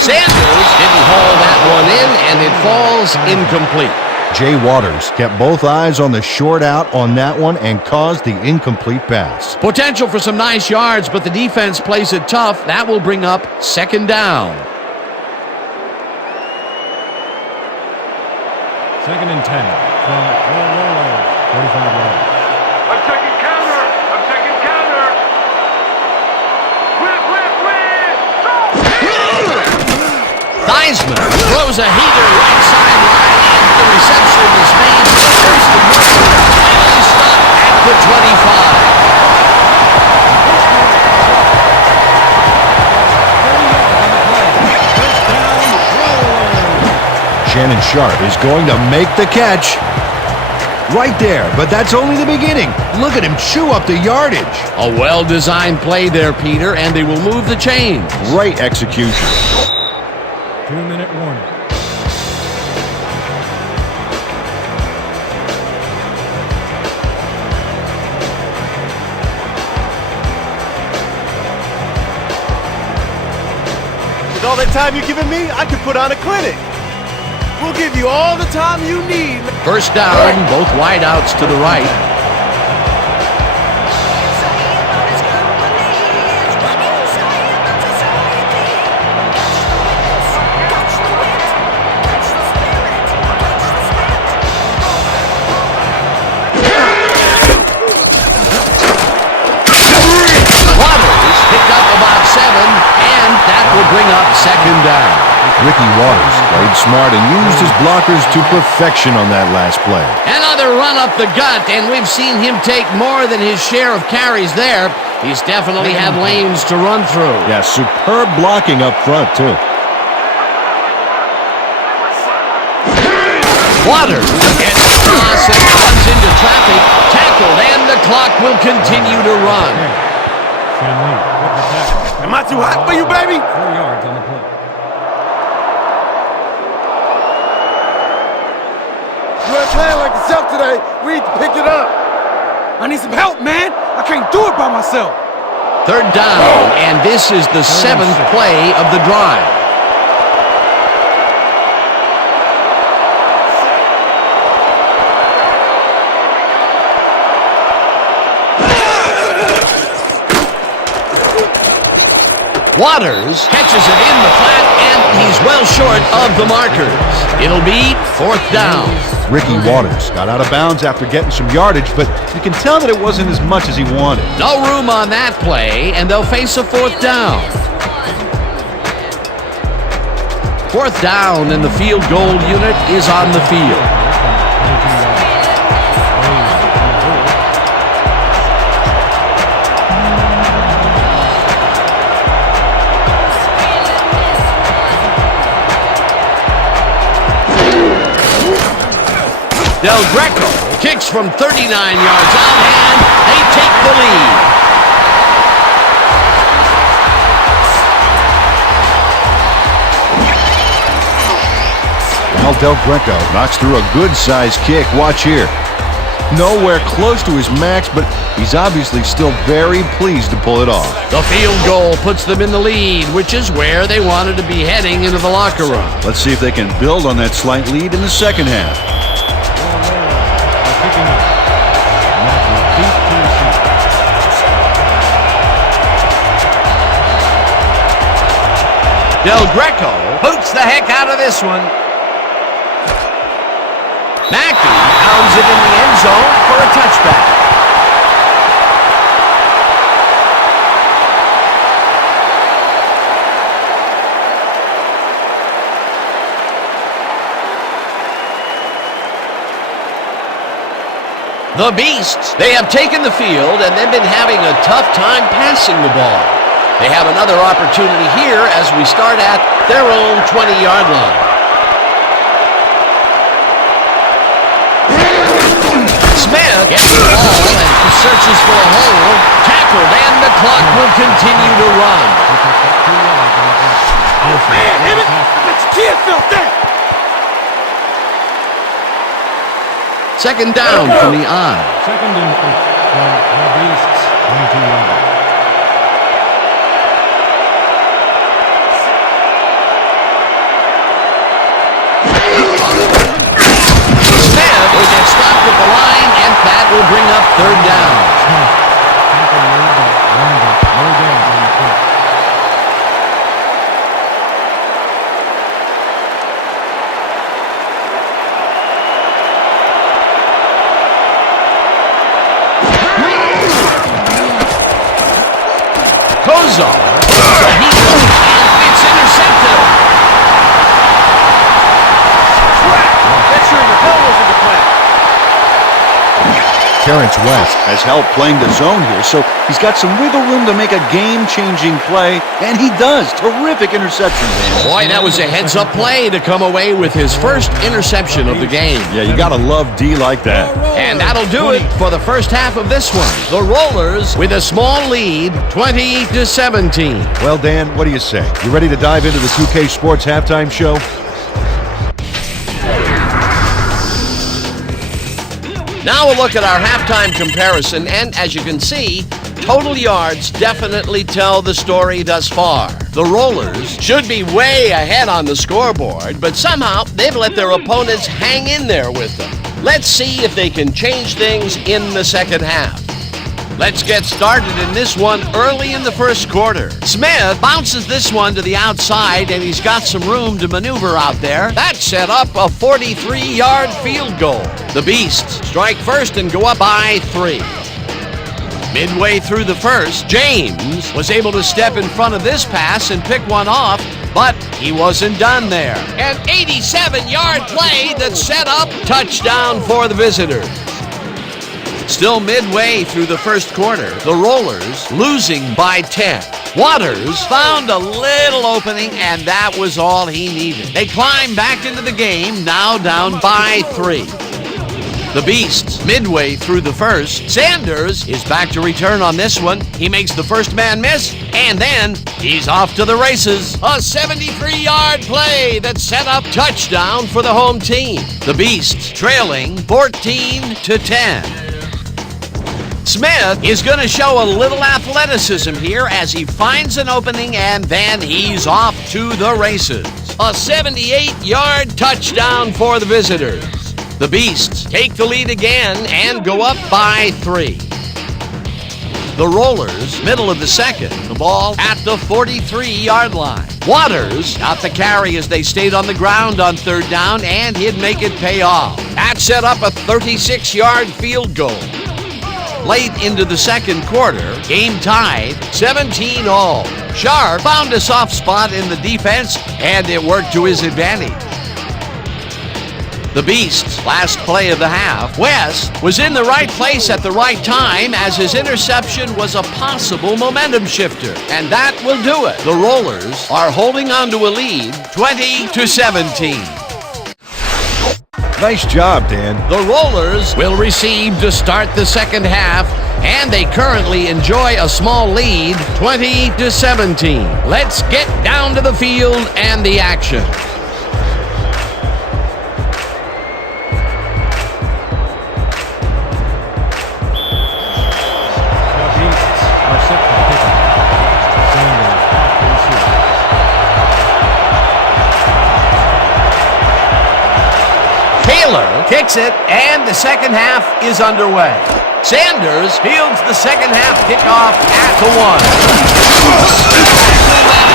Sanders didn't haul that one in, and it falls incomplete. Jay Waters kept both eyes on the short out on that one and caused the incomplete pass. Potential for some nice yards, but the defense plays it tough. That will bring up second down. Second and 10 from 45 yards. I'm taking counter. I'm taking counter. Theismann throws a heater right sideline, and the reception is made for first and goal. Finally stopped at the 25. Shannon Sharp is going to make the catch. Right there, but that's only the beginning. Look at him chew up the yardage. A well-designed play there, Peter, and they will move the chains. Great execution. 2-minute warning. With all that time you're giving me, I could put on a clinic. We'll give you all the time you need. First down, both wideouts to the right. Bring up second down. Ricky Waters played smart and used his blockers to perfection on that last play. Another run up the gut, and we've seen him take more than his share of carries there. He's definitely had lanes to run through. Yeah, superb blocking up front, too. Waters gets the toss and runs into traffic. Tackled, and the clock will continue to run. Shanley with the tackle. Am I too hot for you, baby? 4 yards on the play. You ain't playing like yourself today. We need to pick it up. I need some help, man. I can't do it by myself. Third down, and this is the 7th play of the drive. Waters catches it in the flat, and he's well short of the markers. It'll be fourth down. Ricky Waters got out of bounds after getting some yardage, but you can tell that it wasn't as much as he wanted. No room on that play, and they'll face a fourth down. Fourth down, and the field goal unit is on the field. Del Greco kicks from 39 yards out, and they take the lead. Now Del Greco knocks through a good-sized kick. Watch here. Nowhere close to his max, but he's obviously still very pleased to pull it off. The field goal puts them in the lead, which is where they wanted to be heading into the locker room. Let's see if they can build on that slight lead in the second half. Del Greco hooks the heck out of this one. Mackey pounds it in the end zone for a touchback. The Beasts, they have taken the field and they've been having a tough time passing the ball. They have another opportunity here as we start at their own 20-yard line. Smith gets the ball and searches for a hole. Tackled, and the clock will continue to run. Man, hit it! I bet your kid felt that! Second down from the eye. Second and 8 from the Beasts, 22-yard line. Smith will get stopped at the line, and that will bring up third down. Smith, tackle made by Randall. No gain on the play. Kozar, and it's intercepted. That sure the hell wasn't the plan. Terrence West has help playing the zone here, so he's got some wiggle room to make a game-changing play, and he does. Terrific interception, man. Boy, that was a heads-up play to come away with his first interception of the game. Yeah, you gotta love D like that. And that'll do it for the first half of this one. The Rollers with a small lead, 20-17. Well, Dan, what do you say? You ready to dive into the 2K Sports halftime show? Now we'll look at our halftime comparison, and as you can see, total yards definitely tell the story thus far. The Rollers should be way ahead on the scoreboard, but somehow they've let their opponents hang in there with them. Let's see if they can change things in the second half. Let's get started in this one early in the first quarter. Smith bounces this one to the outside, and he's got some room to maneuver out there. That set up a 43-yard field goal. The Beasts strike first and go up by 3. Midway through the first, James was able to step in front of this pass and pick one off, but he wasn't done there. An 87-yard play that set up touchdown for the visitors. Still midway through the first quarter, the Rollers losing by 10. Waters found a little opening, and that was all he needed. They climb back into the game, now down by 3. The Beasts, midway through the first, Sanders is back to return on this one. He makes the first man miss, and then he's off to the races. A 73-yard play that set up touchdown for the home team. The Beasts trailing 14-10. Smith is going to show a little athleticism here as he finds an opening, and then he's off to the races. A 78-yard touchdown for the visitors. The Beasts take the lead again and go up by 3. The Rollers, middle of the second, the ball at the 43-yard line. Waters got the carry as they stayed on the ground on third down, and he'd make it pay off. That set up a 36-yard field goal. Late into the second quarter, game tied, 17-all. Sharp found a soft spot in the defense, and it worked to his advantage. The Beasts' last play of the half, West was in the right place at the right time as his interception was a possible momentum shifter, and that will do it. The Rollers are holding on to a lead, 20-17. Nice job, Dan. The Rollers will receive to start the second half, and they currently enjoy a small lead, 20-17. Let's get down to the field and the action. The Beasts are set to pick up. Sanders off to receive. Taylor kicks it, and the second half is underway. Sanders fields the second half kickoff at the 1.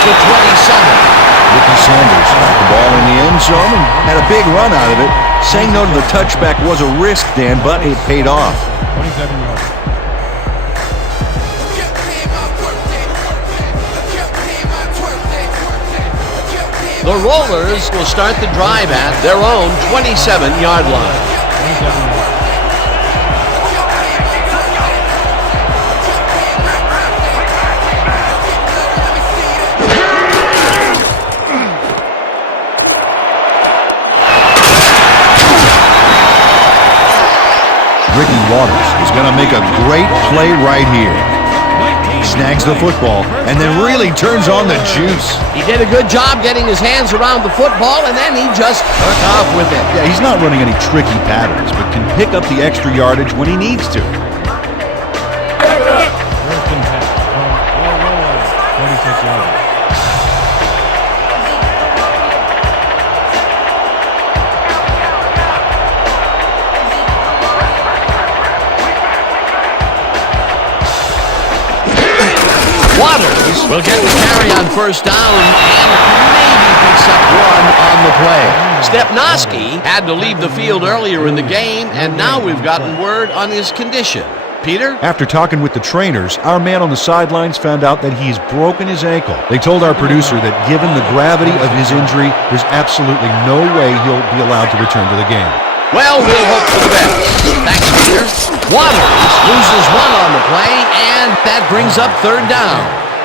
To 27. Ricky Sanders got the ball in the end zone and had a big run out of it. Saying no to the touchback was a risk, Dan, but it paid off. 27 yards. The Rollers will start the drive at their own 27-yard line. 27 yards. Ricky Waters is going to make a great play right here. Snags the football and then really turns on the juice. He did a good job getting his hands around the football, and then he just took off with it. Yeah, he's not running any tricky patterns, but can pick up the extra yardage when he needs to. First and 10 from the Rollers. 46 yards. Waters will get the carry on first down and maybe picks up one on the play. Stepnoski had to leave the field earlier in the game, and now we've gotten word on his condition. Peter? After talking with the trainers, our man on the sidelines found out that he's broken his ankle. They told our producer that given the gravity of his injury, there's absolutely no way he'll be allowed to return to the game. Well, we'll hope for the best. Thanks, Peter. Waters loses one on the play, and that brings up third down.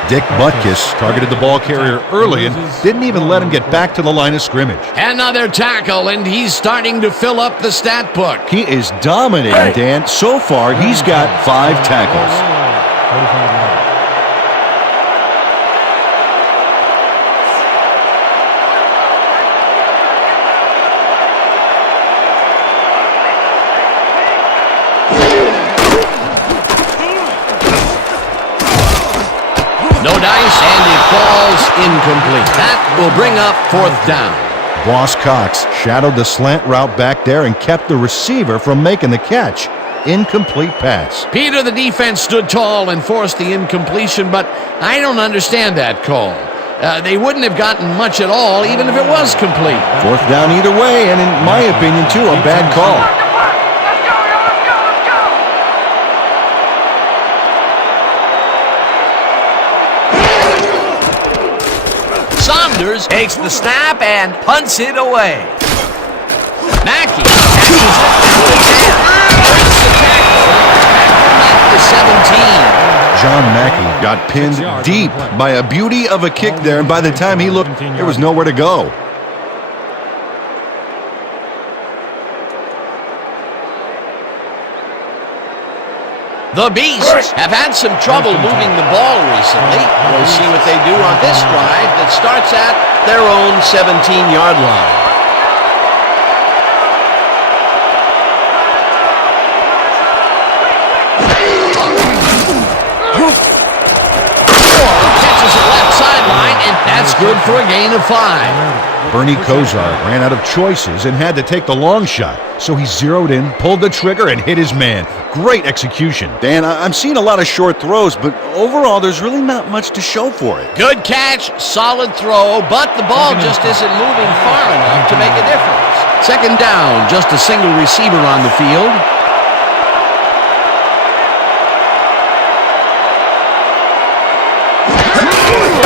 Dick Butkus targeted the ball carrier early and didn't even let him get back to the line of scrimmage. Another tackle, and he's starting to fill up the stat book. He is dominating, Dan. So far, he's got 5 tackles. 45 yards. No dice, and it falls incomplete. That will bring up fourth down. Boss Cox shadowed the slant route back there and kept the receiver from making the catch. Incomplete pass. Peter, the defense stood tall and forced the incompletion, but I don't understand that call. They wouldn't have gotten much at all, even if it was complete. Fourth down either way, and in my opinion, too, a bad call. Saunders takes the snap and punts it away. Mackey catches it at the 10. Breaks the tackle at the 17. John Mackey got pinned deep by a beauty of a kick there, and by the time he looked, there was nowhere to go. The Beasts have had some trouble moving the ball recently. We'll see what they do on this drive that starts at their own 17-yard line. Catches it left sideline, and that's good for a gain of 5. Bernie Kosar ran out of choices and had to take the long shot, so he zeroed in, pulled the trigger, and hit his man. Great execution. Dan, I'm seeing a lot of short throws, but overall, there's really not much to show for it. Good catch, solid throw, but the ball just isn't moving far enough to make a difference. Second down, just a single receiver on the field.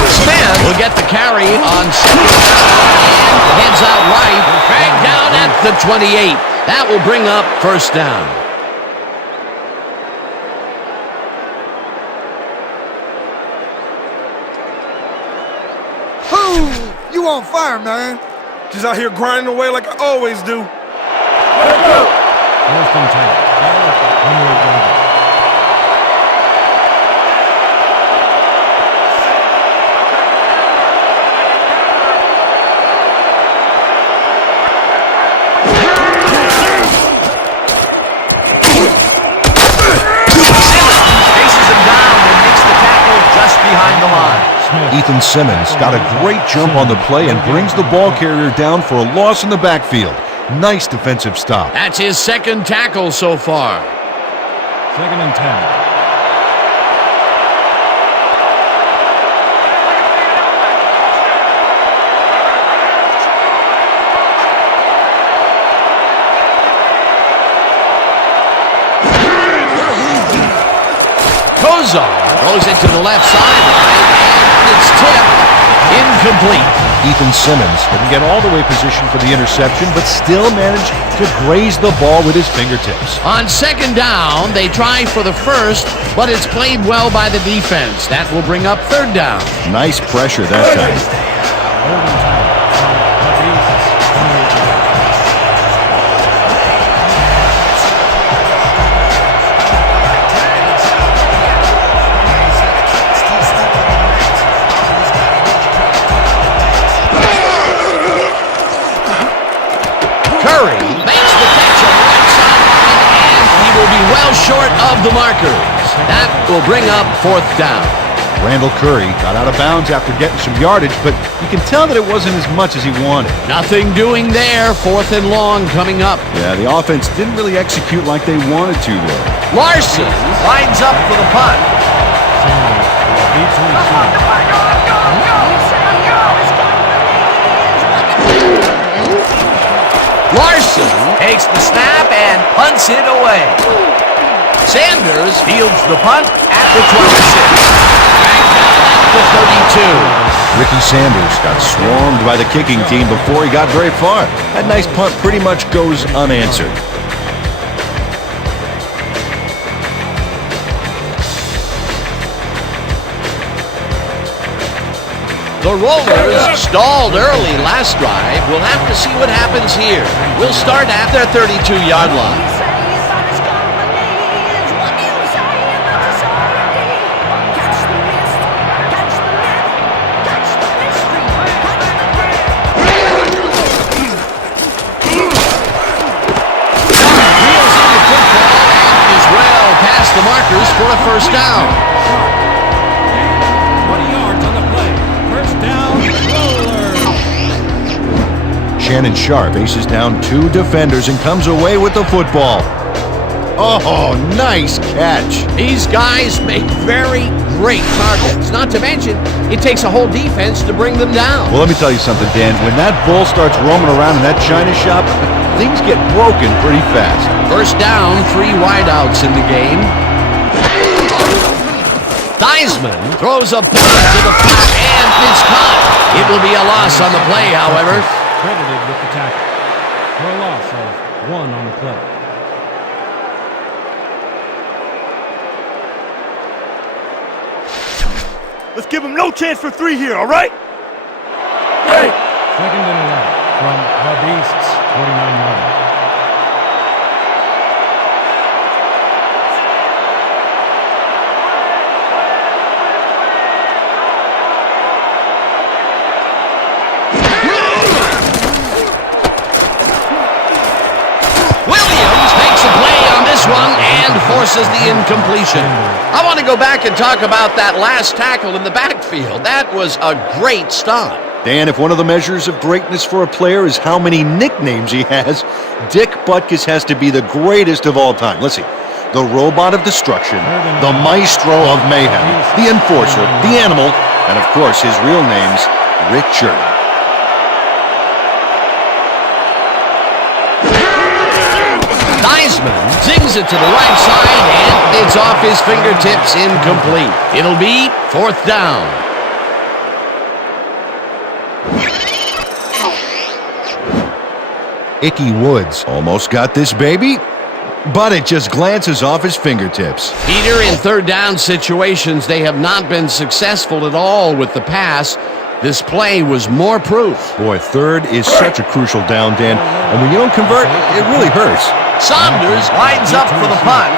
Smith will get the carry on second down and heads out right, dragged down at the 28. That will bring up first down. You on fire, man. Just out here grinding away like I always do. First and 10. 28 yards. Behind the line. Ethan Simmons got a great jump on the play and brings the ball carrier down for a loss in the backfield. Nice defensive stop. That's his second tackle so far. 2nd and 10. Throws it to the left sideline, and it's tipped. Incomplete. Ethan Simmons didn't get all the way positioned for the interception, but still managed to graze the ball with his fingertips. On 2nd down, they try for the first, but it's played well by the defense. That will bring up 3rd down. Nice pressure that time. Holding time from the Beasts. Curry makes the catch on the right sideline, and he will be well short of the markers. That will bring up 4th down. Randall Curry got out of bounds after getting some yardage, but you can tell that it wasn't as much as he wanted. Nothing doing there. 4th and long coming up. Yeah, the offense didn't really execute like they wanted to there. Larson lines up for the punt. Sanders beats the receiver. Larson takes the snap and punts it away. Sanders fields the punt at the 26. Back down at the 32. Ricky Sanders got swarmed by the kicking team before he got very far. That nice punt pretty much goes unanswered. The Rollers stalled early last drive. We'll have to see what happens here. We'll start at their 32-yard line. Wheels into football and is well past the markers for a 1st down. 20 yards on the play. 1st down, Rollers. Shannon Sharp aces down 2 defenders and comes away with the football. Oh, nice catch. These guys make very great targets. Not to mention, it takes a whole defense to bring them down. Well, let me tell you something, Dan. When that bull starts roaming around in that china shop, things get broken pretty fast. 1st down, 3 wideouts in the game. Theismann throws a punt to the flat, and it's caught. It will be a loss on the play, however. Credited with the tackle. For a loss of 1 on the play. Let's give him no chance for 3 here, all right? Hey! 2nd and 11 from the Beasts, 49 yards. Williams makes a play on this one and forces the incompletion. I want to go back and talk about that last tackle in the backfield. That was a great stop. Dan, if one of the measures of greatness for a player is how many nicknames he has, Dick Butkus has to be the greatest of all time. Let's see. The Robot of Destruction, the Maestro of Mayhem, the Enforcer, the Animal, and of course his real name's Richard. Theismann zings it to the right side, and it's off his fingertips, incomplete. It'll be 4th down. Icky Woods almost got this baby, but it just glances off his fingertips. Peter, in 3rd down situations, they have not been successful at all with the pass. This play was more proof. Boy, 3rd is such a crucial down, Dan, and when you don't convert, it really hurts. Saunders lines up for the punt.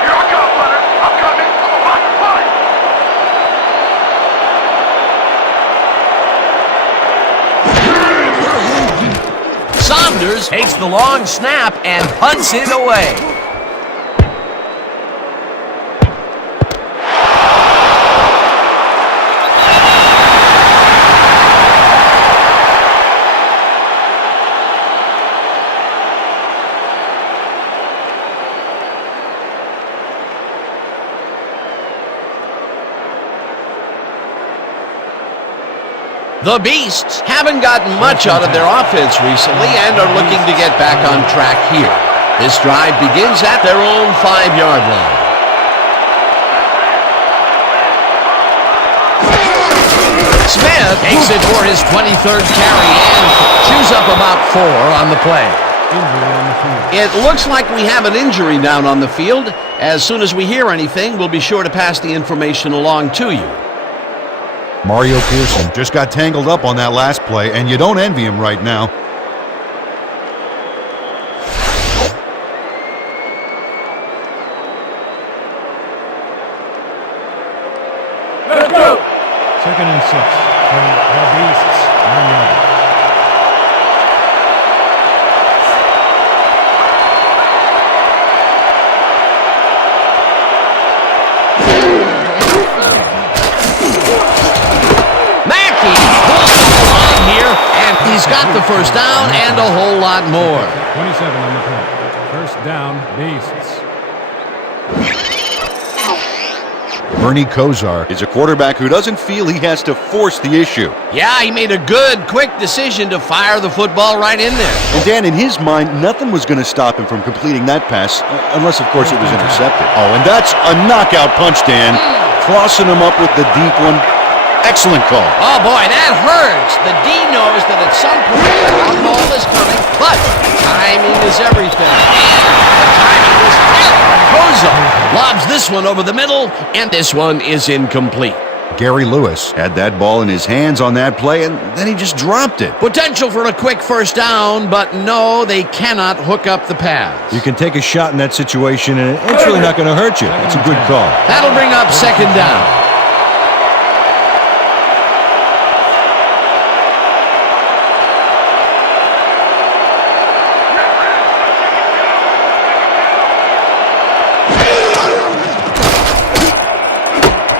Here I come, brother. I'm coming. I'm about to punt. Saunders takes the long snap and punts it away. The Beasts haven't gotten much out of their offense recently and are looking to get back on track here. This drive begins at their own 5-yard line. Smith takes it for his 23rd carry and chews up about 4 on the play. It looks like we have an injury down on the field. As soon as we hear anything, we'll be sure to pass the information along to you. Mario Pearson just got tangled up on that last play, and you don't envy him right now. Let's go. 2nd and 6 for the Beasts. 9 yards. He's got the first down and a whole lot more. 27 on the play. First down, Beasts. Bernie Kosar is a quarterback who doesn't feel he has to force the issue. Yeah, he made a good, quick decision to fire the football right in there. And Dan, in his mind, nothing was going to stop him from completing that pass, unless, of course, it was intercepted. Oh, and that's a knockout punch, Dan. Crossing him up with the deep one. Excellent call. Oh, boy, that hurts. The D knows that at some point the long ball is coming, but timing is everything. And the timing was terrible. Koza lobs this one over the middle, and this one is incomplete. Gary Lewis had that ball in his hands on that play, and then he just dropped it. Potential for a quick first down, but no, they cannot hook up the pass. You can take a shot in that situation, and it's really not going to hurt you. It's a good call. That'll bring up 2nd down.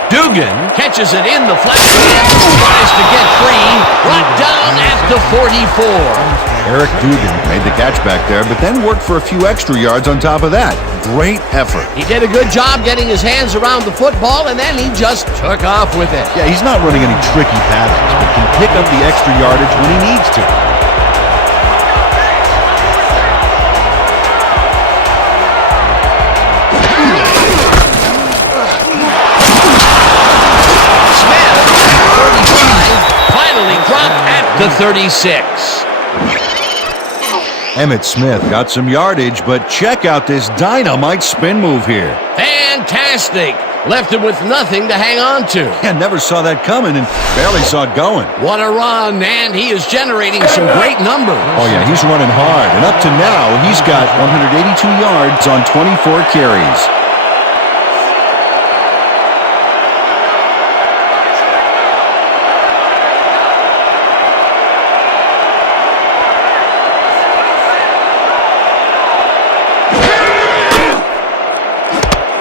Dugan catches it in the flat and tries to get free. Brought down at the 44. Eric Dugan made the catch back there, but then worked for a few extra yards on top of that. Great effort. He did a good job getting his hands around the football, and then he just took off with it. Yeah, he's not running any tricky patterns, but can pick up the extra yardage when he needs to. The 36. Emmett Smith got some yardage, but check out this dynamite spin move here. Fantastic. Left him with nothing to hang on to. Yeah, never saw that coming and barely saw it going. What a run, and he is generating some great numbers. Oh, yeah, he's running hard, and up to now, he's got 182 yards on 24 carries.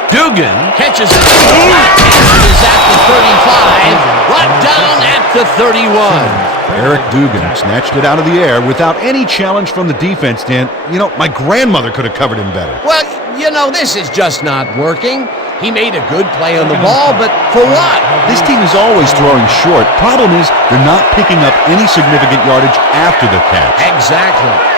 Dugan catches it. It is at the 35. Brought down at the 31. Eric Dugan snatched it out of the air without any challenge from the defense, Dan. You know, my grandmother could have covered him better. Well, you know, this is just not working. He made a good play on the ball, but for what? This team is always throwing short. Problem is, they're not picking up any significant yardage after the catch. Exactly.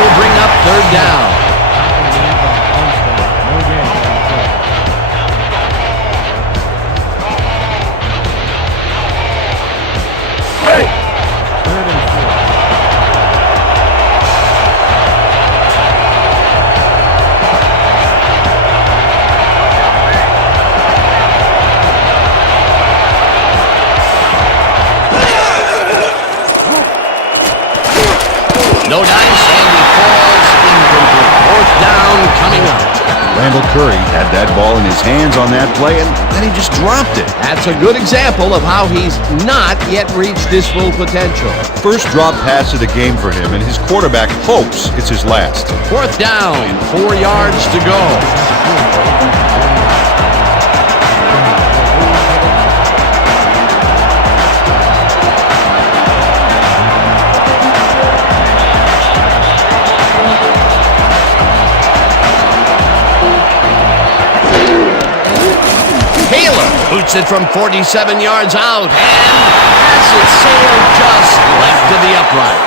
Will bring up 3rd down. No dice, and he falls incomplete. 4th down coming up. Randall Curry had that ball in his hands on that play, and then he just dropped it. That's a good example of how he's not yet reached his full potential. First drop pass of the game for him, and his quarterback hopes it's his last. 4th down, 4 yards to go. Taylor boots it from 47 yards out and has it sailed just left to the upright.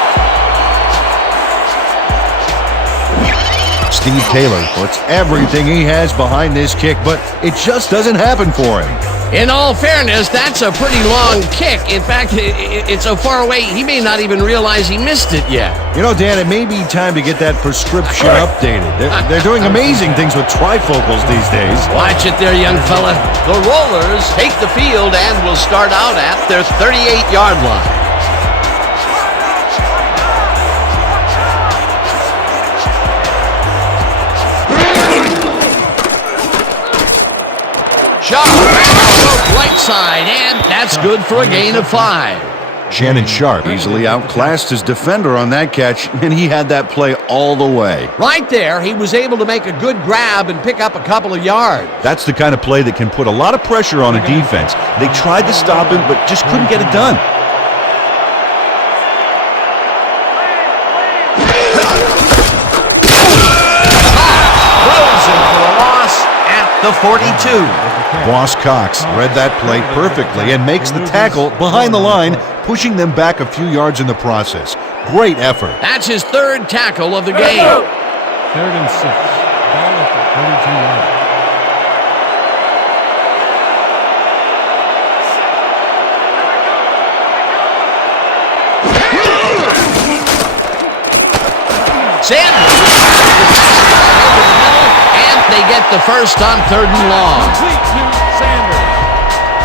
Steve Taylor puts everything he has behind this kick, but it just doesn't happen for him. In all fairness, that's a pretty long kick. In fact, it's so far away, he may not even realize he missed it yet. You know, Dan, it may be time to get that prescription updated. They're doing amazing things with trifocals these days. Watch it there, young fella. The Rollers take the field and will start out at their 38-yard line. Sharp, right side, and that's good for a gain of 5. Shannon Sharp easily outclassed his defender on that catch, and he had that play all the way. Right there, he was able to make a good grab and pick up a couple of yards. That's the kind of play that can put a lot of pressure on a defense. They tried to stop him, but just couldn't get it done. Frozen for a loss at the 42. Boss Cox read that play perfectly and makes the tackle behind the line, pushing them back a few yards in the process. Great effort. That's his third tackle of the game. 3rd and 6. Ball at the 32-yard. Sanders and they get the first on 3rd and long. Complete to Sanders.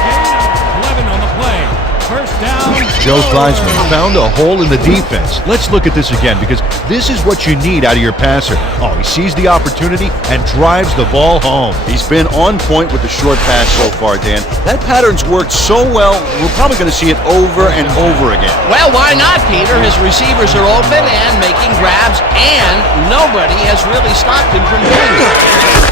Gain of 11 on the play. First down. Joe Theismann found a hole in the defense. Let's look at this again, because this is what you need out of your passer. Oh, he sees the opportunity and drives the ball home. He's been on point with the short pass so far, Dan. That pattern's worked so well, we're probably going to see it over and over again. Well, why not, Peter? His receivers are open and making grabs, and nobody has really stopped him from doing it.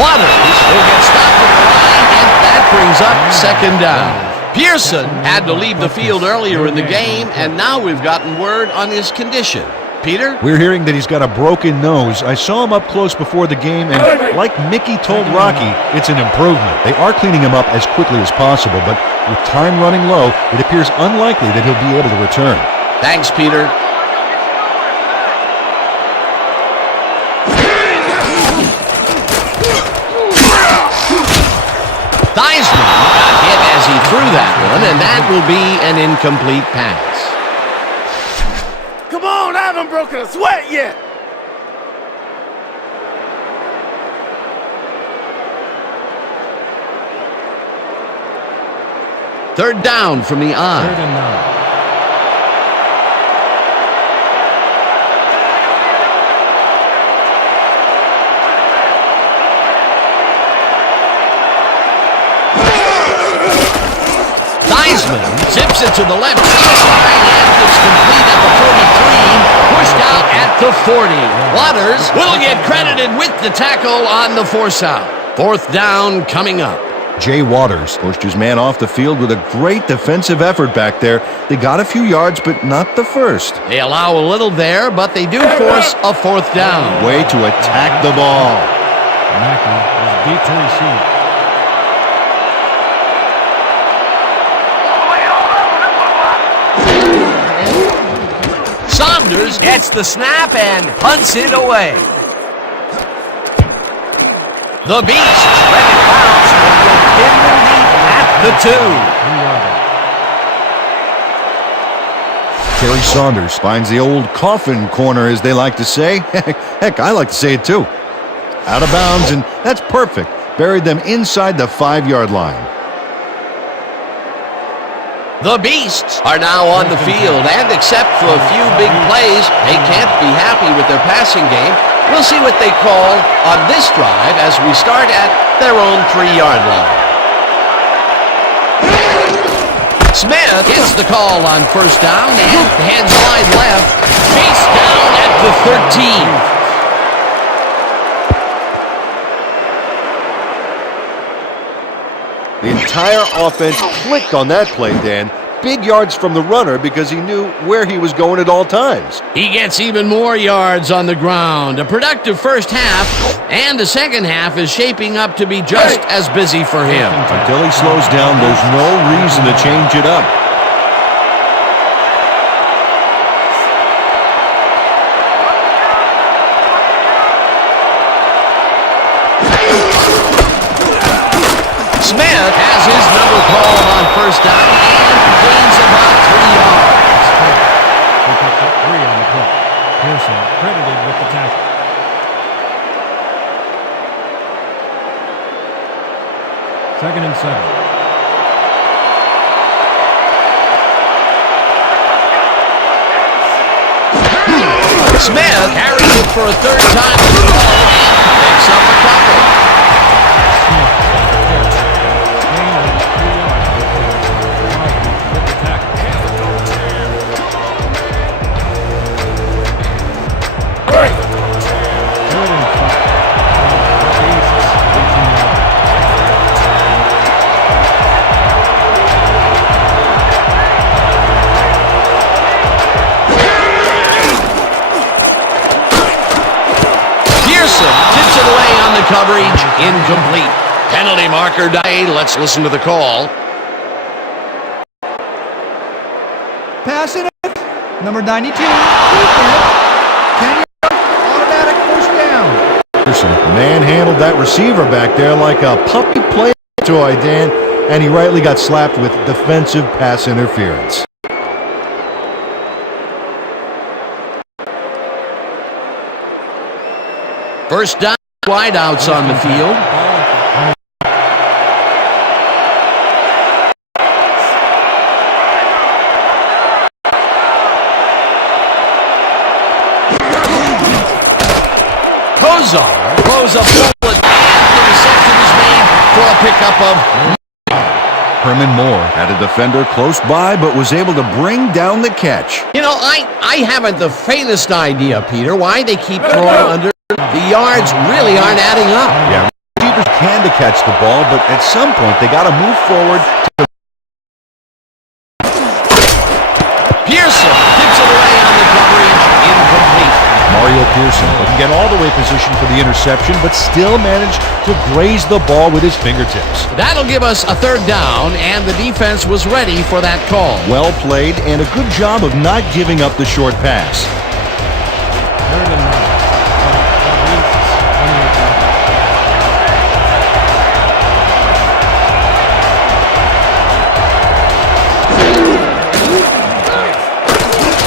Waters will get stopped at the line, and that brings up 2nd down. Pearson had to leave the field earlier in the game, and now we've gotten word on his condition. Peter? We're hearing that he's got a broken nose. I saw him up close before the game, and like Mickey told Rocky, it's an improvement. They are cleaning him up as quickly as possible, but with time running low, it appears unlikely that he'll be able to return. Thanks, Peter. Theismann got hit as he threw that one, and that will be an incomplete pass. Come on, I haven't broken a sweat yet. Third down from the I. 3rd and 9. Theismann zips it to the left sideline, and it's complete at the 43, pushed out at the 40. Waters will get credited with the tackle on the force out. 4th down coming up. Jay Waters pushed his man off the field with a great defensive effort back there. They got a few yards, but not the first. They allow a little there, but they do force a 4th down. Way to attack the ball. Mackey is deep to receive. Saunders gets the snap and punts it away. The Beasts let it bounce and will pin them deep at the 2. Terry Saunders finds the old coffin corner, as they like to say. Heck, I like to say it too. Out of bounds, and that's perfect. Buried them inside the 5-yard line. The Beasts are now on the field, and except for a few big plays, they can't be happy with their passing game. We'll see what they call on this drive as we start at their own 3-yard line. Smith gets the call on 1st down and heads wide left. Chase down at the 13. The entire offense clicked on that play, Dan. big yards from the runner because he knew where he was going at all times. He gets even more yards on the ground. A productive first half, and the second half is shaping up to be just as busy for him. Until he slows down, there's no reason to change it up. Smith has his number called on first down and gains about 3 yards. He picked up 3 on the play. Pearson credited with the tackle. Second and 7. Smith carries it for a third time in a row and picks up a couple. Tips it away on the coverage. Incomplete. Penalty marker day. Let's listen to the call. Pass it. Number 92. Defense. 10-yard automatic first down. Pearson manhandled that receiver back there like a puppy play toy, Dan, and he rightly got slapped with defensive pass interference. First down, wideouts on the field. Kozar throws a bullet, and the reception is made for a pickup of Herman Moore had a defender close by but was able to bring down the catch. You know, I haven't the faintest idea, Peter, why they keep throwing under. The yards really aren't adding up. Yeah, receivers can to catch the ball, but at some point they got to move forward. Pearson tips it away on the coverage. Incomplete. Mario Pearson couldn't get all the way positioned for the interception, but still managed to graze the ball with his fingertips. That'll give us a third down, and the defense was ready for that call. Well played, and a good job of not giving up the short pass. Third and 9.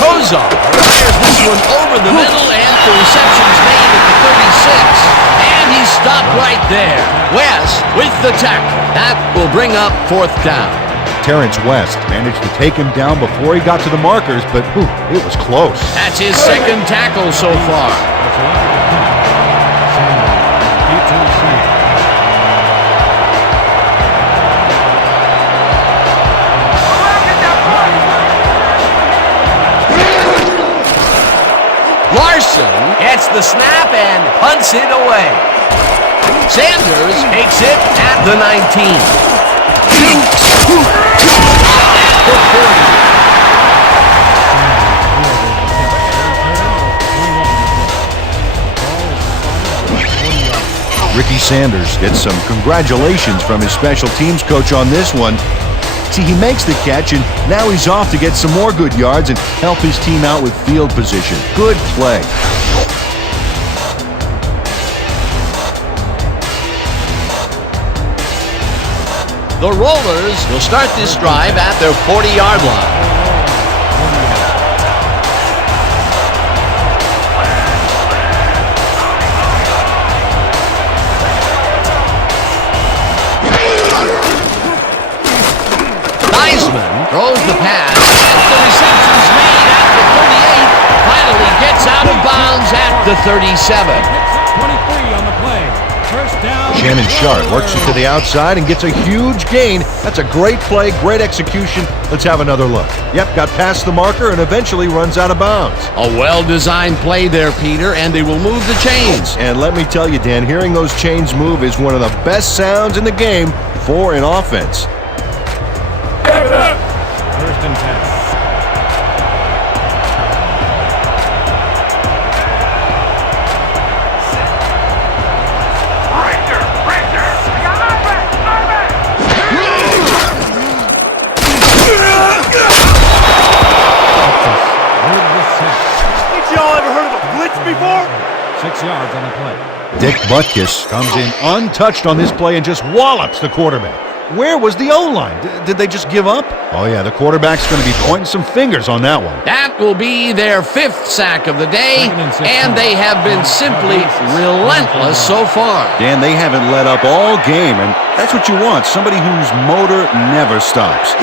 Kozar fires this one over the middle, and the reception's made at the 36. And he's stopped right there. West with the tackle. That will bring up fourth down. Terrence West managed to take him down before he got to the markers, but it was close. That's his second tackle so far. Larson gets the snap and punts it away. Sanders takes it at the 19. At the 40. Ricky Sanders gets some congratulations from his special teams coach on this one. See, he makes the catch, and now he's off to get some more good yards and help his team out with field position. Good play. The Rollers will start this drive at their 40-yard line. Throws the pass, and the reception's made at the 38. Finally gets out of bounds at the 37. 23 on the play. First down. Shannon Sharp works it to the outside and gets a huge gain. That's a great play, great execution. Let's have another look. Yep, got past the marker and eventually runs out of bounds. A well-designed play there, Peter, and they will move the chains. And let me tell you, Dan, hearing those chains move is one of the best sounds in the game for an offense. First and 10. Y'all ever heard of a blitz before? 6 yards on the play. Dick Butkus comes in untouched on this play and just wallops the quarterback. Where was the O-line? Did they just give up? Oh yeah, the quarterback's going to be pointing some fingers on that one. That will be their 5th sack of the day, and they have been simply relentless so far. Dan, they haven't let up all game, and that's what you want, somebody whose motor never stops.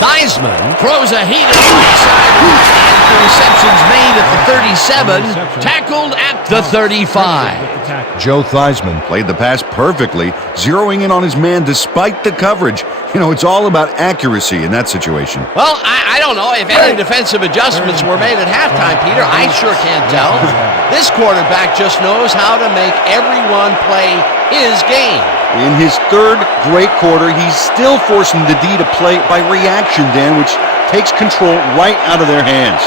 Theismann throws a heated right side and the reception's made at the 37, tackled at the 35. Joe Theismann played the pass perfectly, zeroing in on his man despite the coverage. You know, it's all about accuracy in that situation. Well, I don't know if any defensive adjustments were made at halftime, Peter. I sure can't tell. This quarterback just knows how to make everyone play his game. In his 3rd great quarter, he's still forcing the D to play by reaction, Dan, which takes control right out of their hands.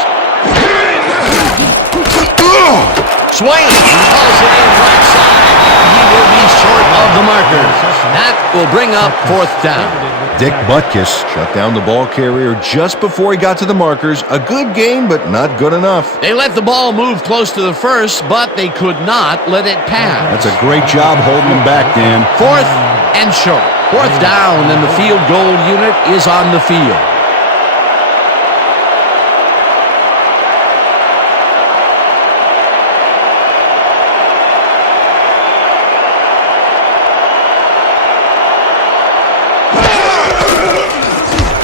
Swain calls it in right side. He will be short of the markers. That will bring up 4th down. Dick Butkus shut down the ball carrier just before he got to the markers. A good game, but not good enough. They let the ball move close to the first, but they could not let it pass. That's a great job holding him back, Dan. 4th and short. 4th down, and the field goal unit is on the field.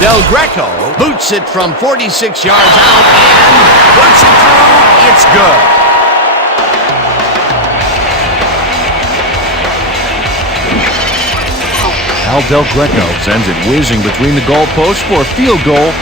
Del Greco boots it from 46 yards out and puts it through. It's good. Al Del Greco sends it whizzing between the goalposts for a field goal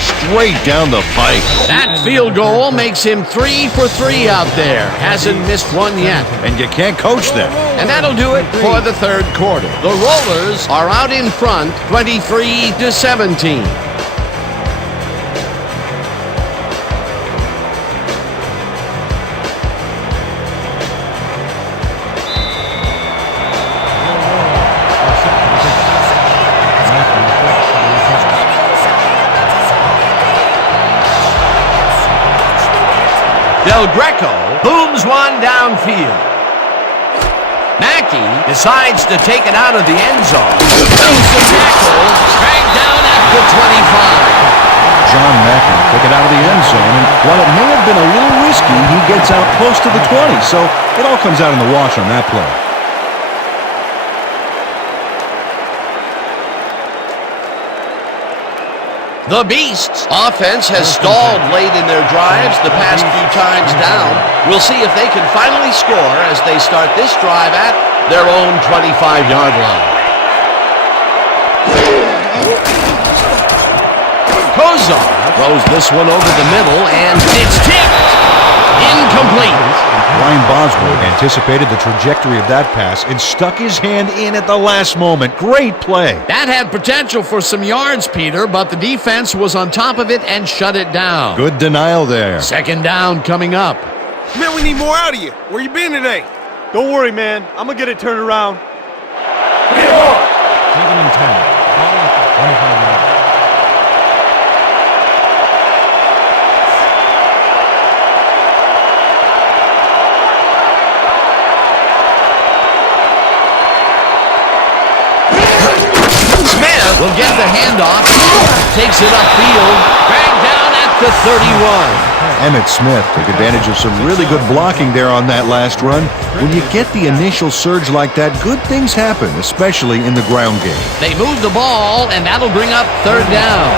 straight down the pipe. That field goal makes him 3 for 3 out there. Hasn't missed one yet. And you can't coach that. And that'll do it for the 3rd quarter. The Rollers are out in front, 23-17. Del Greco booms one downfield. Mackey decides to take it out of the end zone. Throws the tackle, dragged down at the 25. John Mackey took it out of the end zone, and while it may have been a little risky, he gets out close to the 20, so it all comes out in the wash on that play. The Beasts' offense has stalled late in their drives the past few times down. We'll see if they can finally score as they start this drive at their own 25-yard line. Kozar throws this one over the middle, and it's tipped. Incomplete. Brian Bosworth anticipated the trajectory of that pass and stuck his hand in at the last moment. Great play. That had potential for some yards, Peter, but the defense was on top of it and shut it down. Good denial there. 2nd down coming up. Man, we need more out of you. Where you been today? Don't worry, man. I'm gonna get it turned around. 2nd and 10. Ball at the 25 yards. Will get the handoff, takes it upfield, dragged down at the 31. Emmett Smith took advantage of some really good blocking there on that last run. When you get the initial surge like that, good things happen, especially in the ground game. They move the ball, and that'll bring up 3rd down.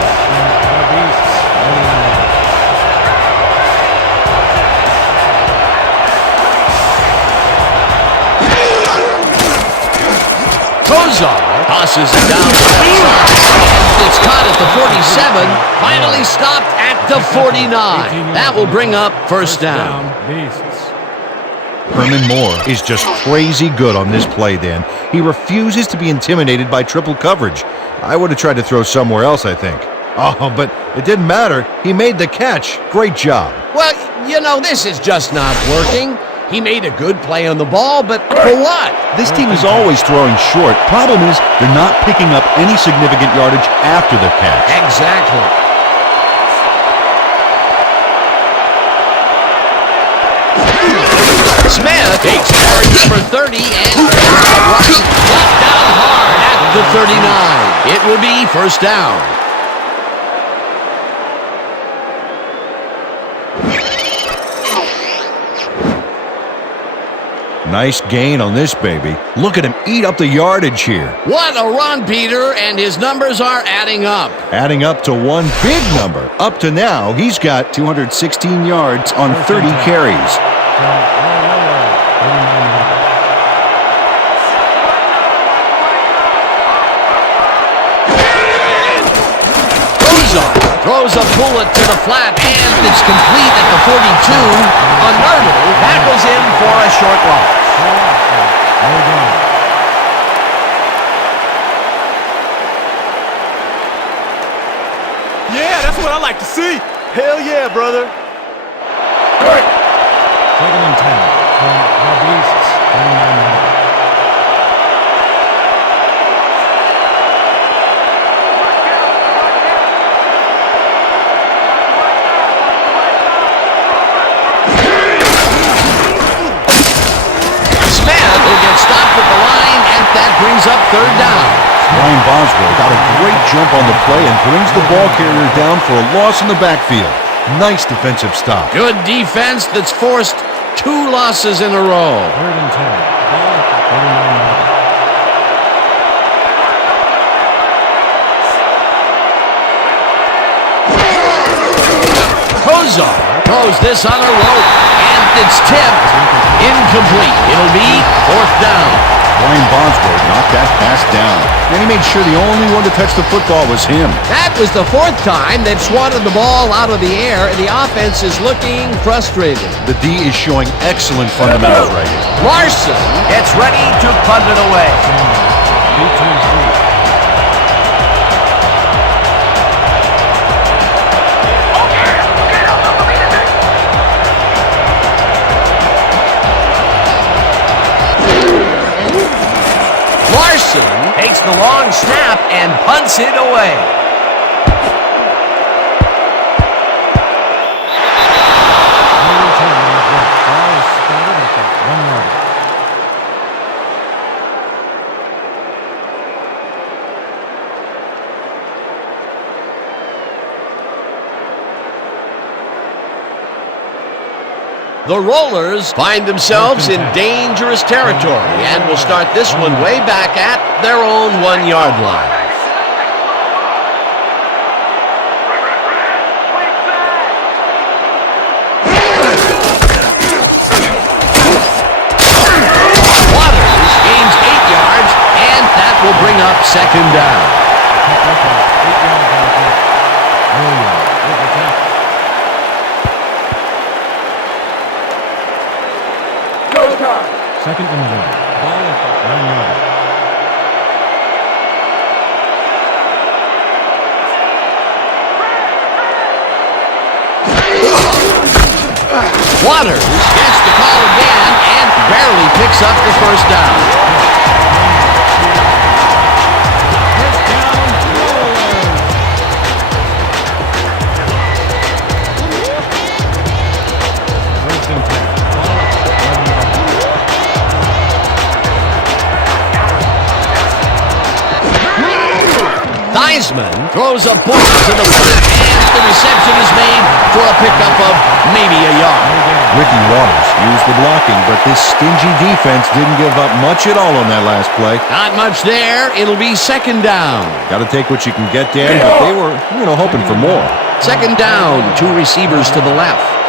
Kozar tosses it down the left side. It's caught at the 47, finally stopped at the 49. That will bring up 1st down. Herman Moore is just crazy good on this play, Dan. He refuses to be intimidated by triple coverage. I would have tried to throw somewhere else, I think. Oh, but it didn't matter. He made the catch. Great job. Well, you know, this is just not working. He made a good play on the ball, but for what? This team is always throwing short. Problem is, they're not picking up any significant yardage after the catch. Exactly. Smith takes carry number 30 and right, left down hard at the 39. It will be first down. Nice gain on this baby. Look at him eat up the yardage here. What a run, Peter, and his numbers are adding up. Adding up to one big number. Up to now, he's got 216 yards on 30 carries. Throws a bullet to the flat, and it's complete at the 42. Unnerving tackles him for a short loss. Yeah, that's what I like to see. Hell yeah, brother. Second and 10 from the Beasts, 29-yard. Stopped at the line, and that brings up third down. Ryan Boswell got a great jump on the play and brings the ball carrier down for a loss in the backfield. Nice defensive stop. Good defense that's forced 2 losses in a row. Third and 10. Ball at the 39-yard. Kozar throws this on a rope, and it's tipped. Incomplete. It'll be fourth down. Ryan Boswell knocked that pass down, and he made sure the only one to touch the football was him. That was the 4th time they've swatted the ball out of the air, and the offense is looking frustrated. The D is showing excellent fundamentals right here. Larson gets ready to punt it away. Larson takes the long snap and punts it away. Ball is spotted at the 1-yard. The Rollers find themselves in dangerous territory and will start this one way back at their own 1-yard line. Waters gains 8 yards, and that will bring up second down. Second and 1. Ball at the 9-yard. Waters gets the call again and barely picks up the first down. Theismann throws a bullet to the flat, and the reception is made for a pickup of maybe a yard. Ricky Waters used the blocking, but this stingy defense didn't give up much at all on that last play. Not much there. It'll be second down. Got to take what you can get, Dan, but they were, hoping for more. Second down, 2 receivers to the left.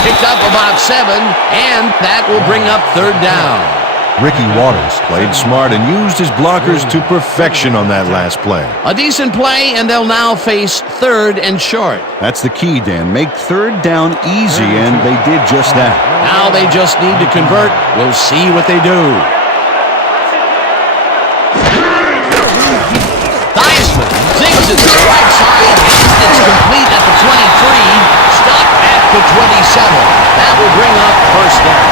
Picked up about 7, and that will bring up third down. Ricky Waters played smart and used his blockers to perfection on that last play. A decent play, and they'll now face 3rd and short. That's the key, Dan. Make 3rd down easy, and they did just that. Now they just need to convert. We'll see what they do. Theismann zigs it to the right side, and it's complete at the 23. Stopped at the 27. That will bring up 1st down.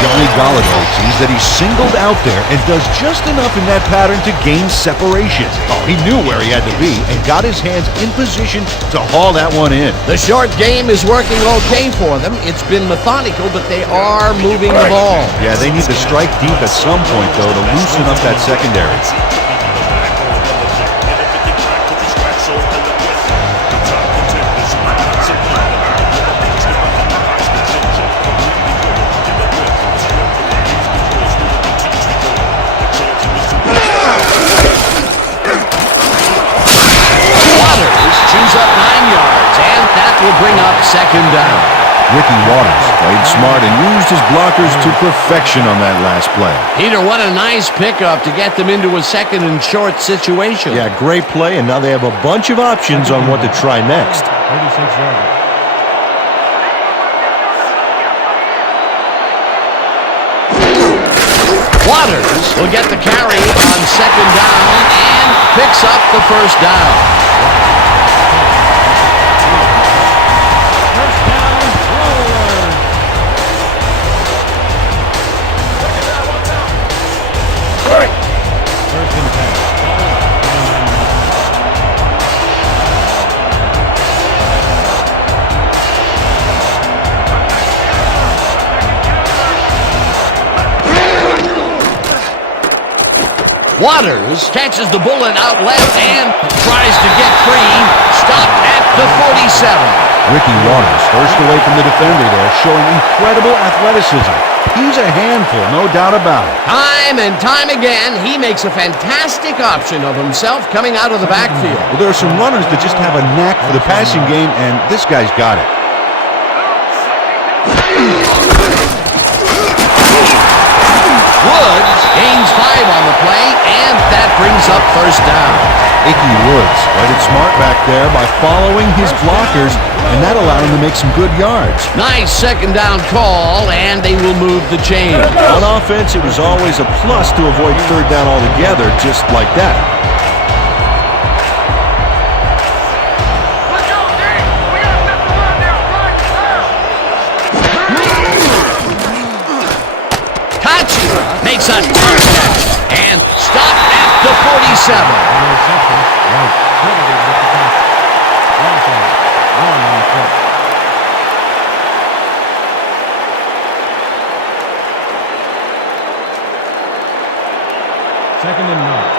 Johnny Galladay sees that he's singled out there and does just enough in that pattern to gain separation. Oh, he knew where he had to be and got his hands in position to haul that one in. The short game is working okay for them. It's been methodical, but they are moving the ball. Yeah, they need to strike deep at some point, though, to loosen up that secondary. Chews up 9 yards, and that will bring up 2nd down. Ricky Waters played smart and used his blockers to perfection on that last play. Peter, what a nice pickup to get them into a 2nd and short situation. Yeah, great play, and now they have a bunch of options on what to try next. 36 yards. Waters will get the carry on 2nd down and picks up the 1st down. Waters catches the bullet out left and tries to get free. Stopped at the 47. Ricky Waters first away from the defender there, showing incredible athleticism. He's a handful, no doubt about it. Time and time again, he makes a fantastic option of himself coming out of the backfield. Well, there are some runners that just have a knack for the passing game, and this guy's got it. Woods gains 5 on the play, and that brings up 1st down. Icky Woods played it smart back there by following his blockers, and that allowed him to make some good yards. Nice 2nd down call, and they will move the chain. On offense, it was always a plus to avoid 3rd down altogether, just like that. Makes a tough catch and stopped at the 47. Second and 9.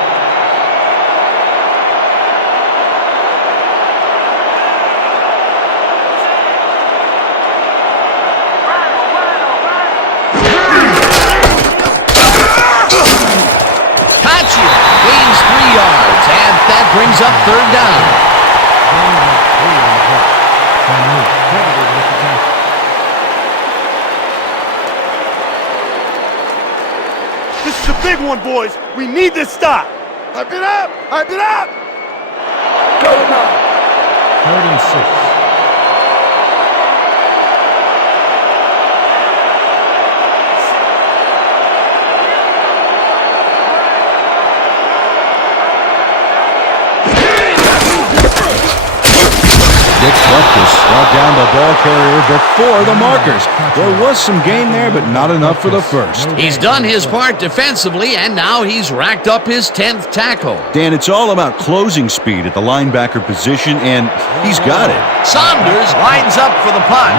Gains 3 yards, and that brings up 3rd down. This is a big one, boys. We need this stop. Hype it up! Hype it up! Go now! 3rd and 6. Dick Butkus brought down the ball carrier before the markers. There was some gain there, but not enough for the first. He's done his part defensively, and now he's racked up his 10th tackle. Dan, it's all about closing speed at the linebacker position, and he's got it. Saunders lines up for the punt.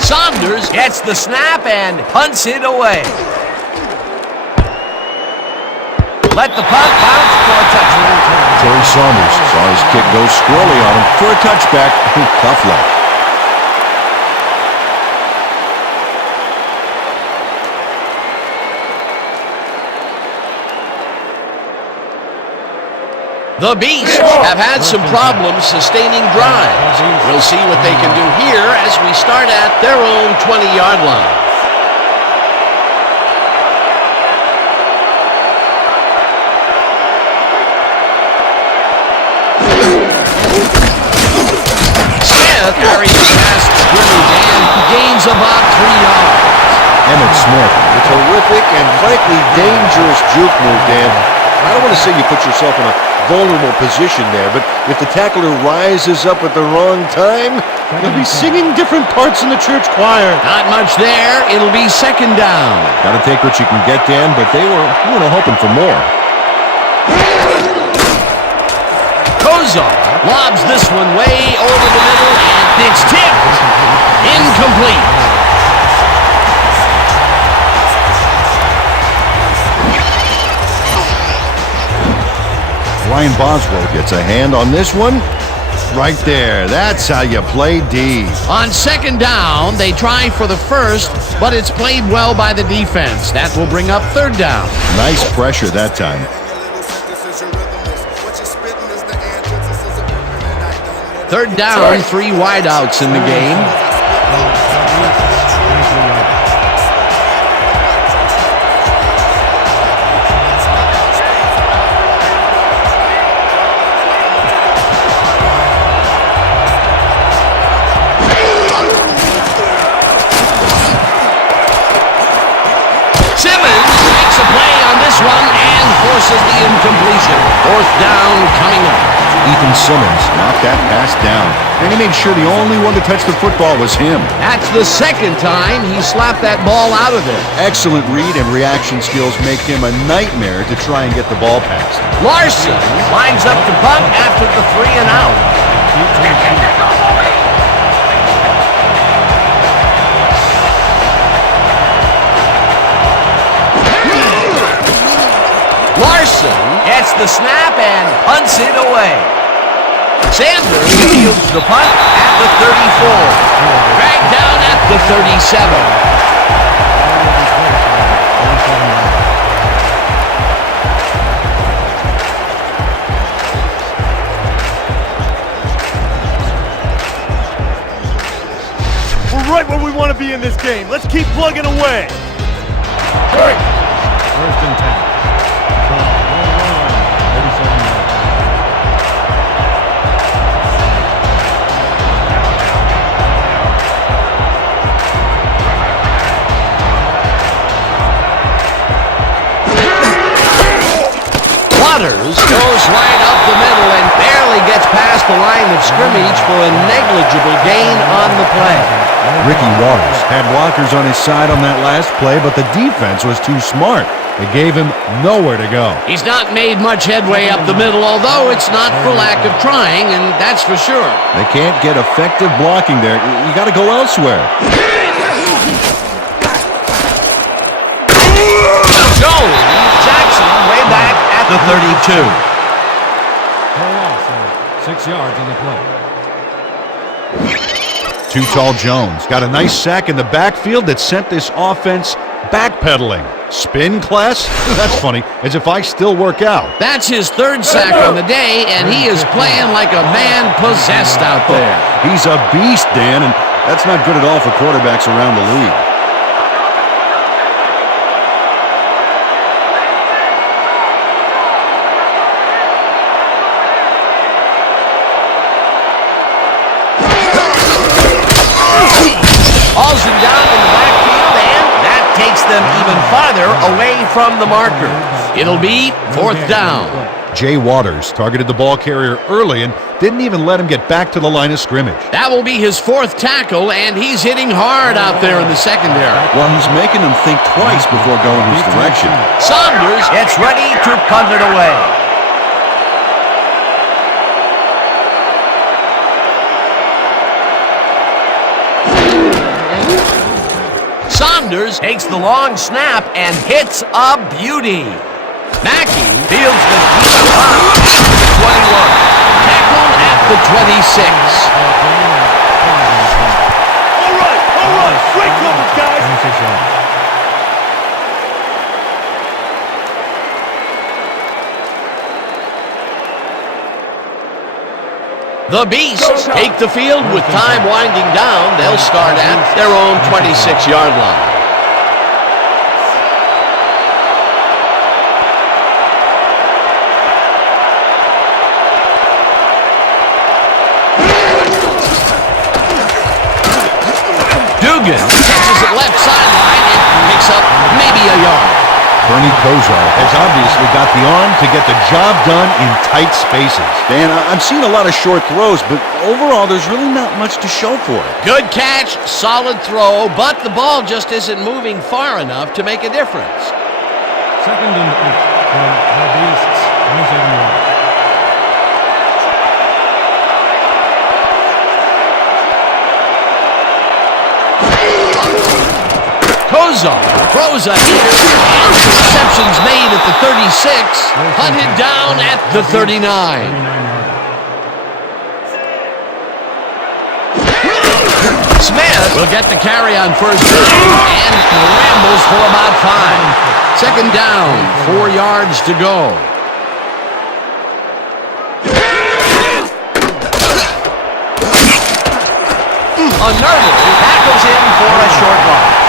Saunders gets the snap and punts it away. Let the punt bounce for a touchdown. Terry Saunders saw his kick go squirrely on him for a touchback. Tough luck. The Beasts have had some problems sustaining drives. We'll see what they can do here as we start at their own 20-yard line. Smith carries past scrimmage and gains about 3 yards. Emmitt Smith, a terrific and frankly dangerous juke move, Dan. I don't want to say you put yourself in a vulnerable position there, but if the tackler rises up at the wrong time, you'll be singing different parts in the church choir. Not much there. It'll be second down. Got to take what you can get, Dan, but they were hoping for more. Kozar lobs this one way over the middle, and it's tipped. Incomplete. Ryan Boswell gets a hand on this one. Right there. That's how you play D. On second down, they try for the first, but it's played well by the defense. That will bring up third down. Nice pressure that time. Third down, 3 wideouts in the game. Forces the incompletion. Fourth down coming up. Ethan Simmons knocked that pass down, and he made sure the only one to touch the football was him. That's the second time he slapped that ball out of there. Excellent read and reaction skills make him a nightmare to try and get the ball past. Larson lines up to punt after the 3 and out. Larson gets the snap and punts it away. Sanders fields the punt at the 34. Dragged down at the 37. We're right where we want to be in this game. Let's keep plugging away. First and 10. Waters goes right up the middle and barely gets past the line of scrimmage for a negligible gain on the play. Ricky Waters had blockers on his side on that last play, but the defense was too smart. It gave him nowhere to go. He's not made much headway up the middle, although it's not for lack of trying, and that's for sure. They can't get effective blocking there. You got to go elsewhere. Jones, Jackson way back at the 32. No loss of 6 yards on the play. Too tall Jones got a nice sack in the backfield that sent this offense backpedaling. Spin class? That's funny, as if I still work out. That's his third sack on the day, and he is playing like a man possessed out there. He's a beast, Dan, and that's not good at all for quarterbacks around the league. Olsen down in the backfield, and that takes them even farther away from the marker. It'll be fourth down. Jay Waters targeted the ball carrier early and didn't even let him get back to the line of scrimmage. That will be his fourth tackle, and he's hitting hard out there in the secondary. Well, he's making them think twice before going his direction. Saunders gets ready to punt it away. Saunders takes the long snap and hits a beauty. Mackey fields the deep punt at the 21. Tackled at the 26. All right. Great coverage, guys. 26 yards. The Beasts take the field with time winding down. They'll start at their own 26-yard line. Dugan catches it left sideline and picks up maybe a yard. Bernie Kosar has obviously got the arm to get the job done in tight spaces. Dan, I'm seeing a lot of short throws, but overall there's really not much to show for it. Good catch, solid throw, but the ball just isn't moving far enough to make a difference. Second and 8 from the Beasts, 27 yards. Kosar throws a heater, and receptions made at the 36, hunted down at the 39. Smith will get the carry on first down and rambles for about 5. Second down, 4 yards to go. Unnervingly tackles in for a short loss.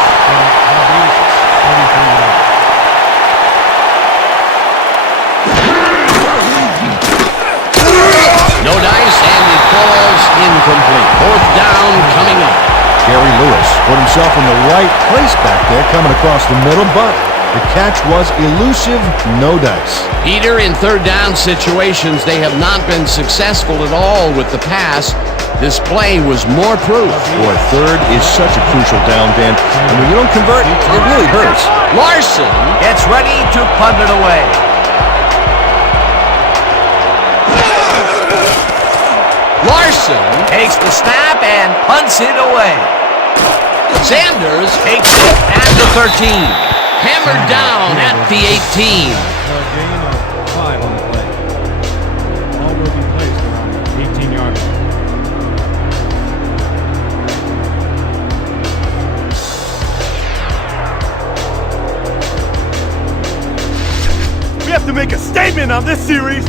No dice, and it falls incomplete. Fourth down coming up. Jerry Lewis put himself in the right place back there, coming across the middle, but the catch was elusive, no dice. Peter, in third down situations, they have not been successful at all with the pass. This play was more proof. Boy, third is such a crucial down, Dan, and when you don't convert, it really hurts. Larson gets ready to punt it away. Larson takes the snap and punts it away. Sanders takes it at the 13. Hammered down at the 18. For a gain of 5 on the play. Ball will be placed around the 18-yard line. We have to make a statement on this series.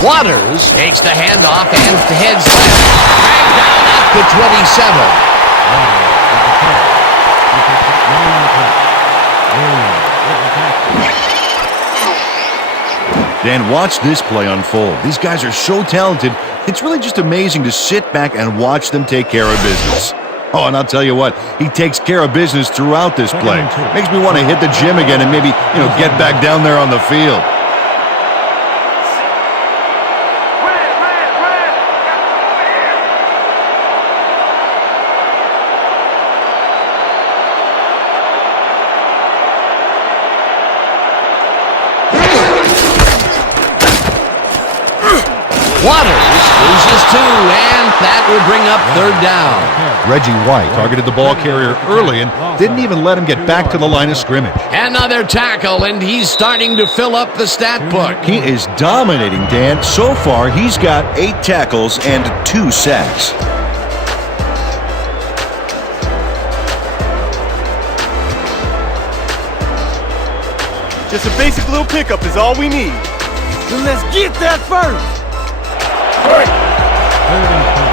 Waters takes the handoff and heads left. Dragged down at the 27. Dan, watch this play unfold. These guys are so talented, it's really just amazing to sit back and watch them take care of business. Oh, and I'll tell you what, he takes care of business throughout this play. Makes me want to hit the gym again and maybe, get back down there on the field. Waters loses 2, and that will bring up third down. Reggie White targeted the ball carrier early and didn't even let him get back to the line of scrimmage. Another tackle, and he's starting to fill up the stat book. He is dominating, Dan. So far, he's got 8 tackles and 2 sacks. Just a basic little pickup is all we need. Then let's get that first. Third and 4.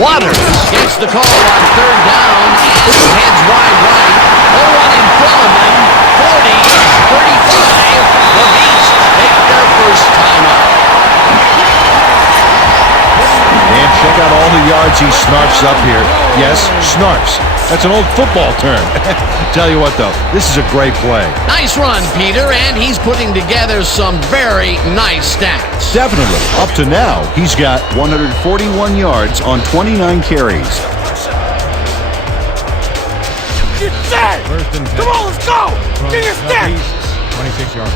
Waters gets the call on third down and heads wide right. No one in front of him. 40, 35. The Beasts take their first time out. And check out all the yards he snarfs up here. Yes, snarfs. That's an old football term. Tell you what, though, this is a great play. Nice run, Peter, and he's putting together some very nice stats. Definitely. Up to now, he's got 141 yards on 29 carries. Get set. First and 10. Come on, let's go. From Get your the step. Beasts, 26 yards.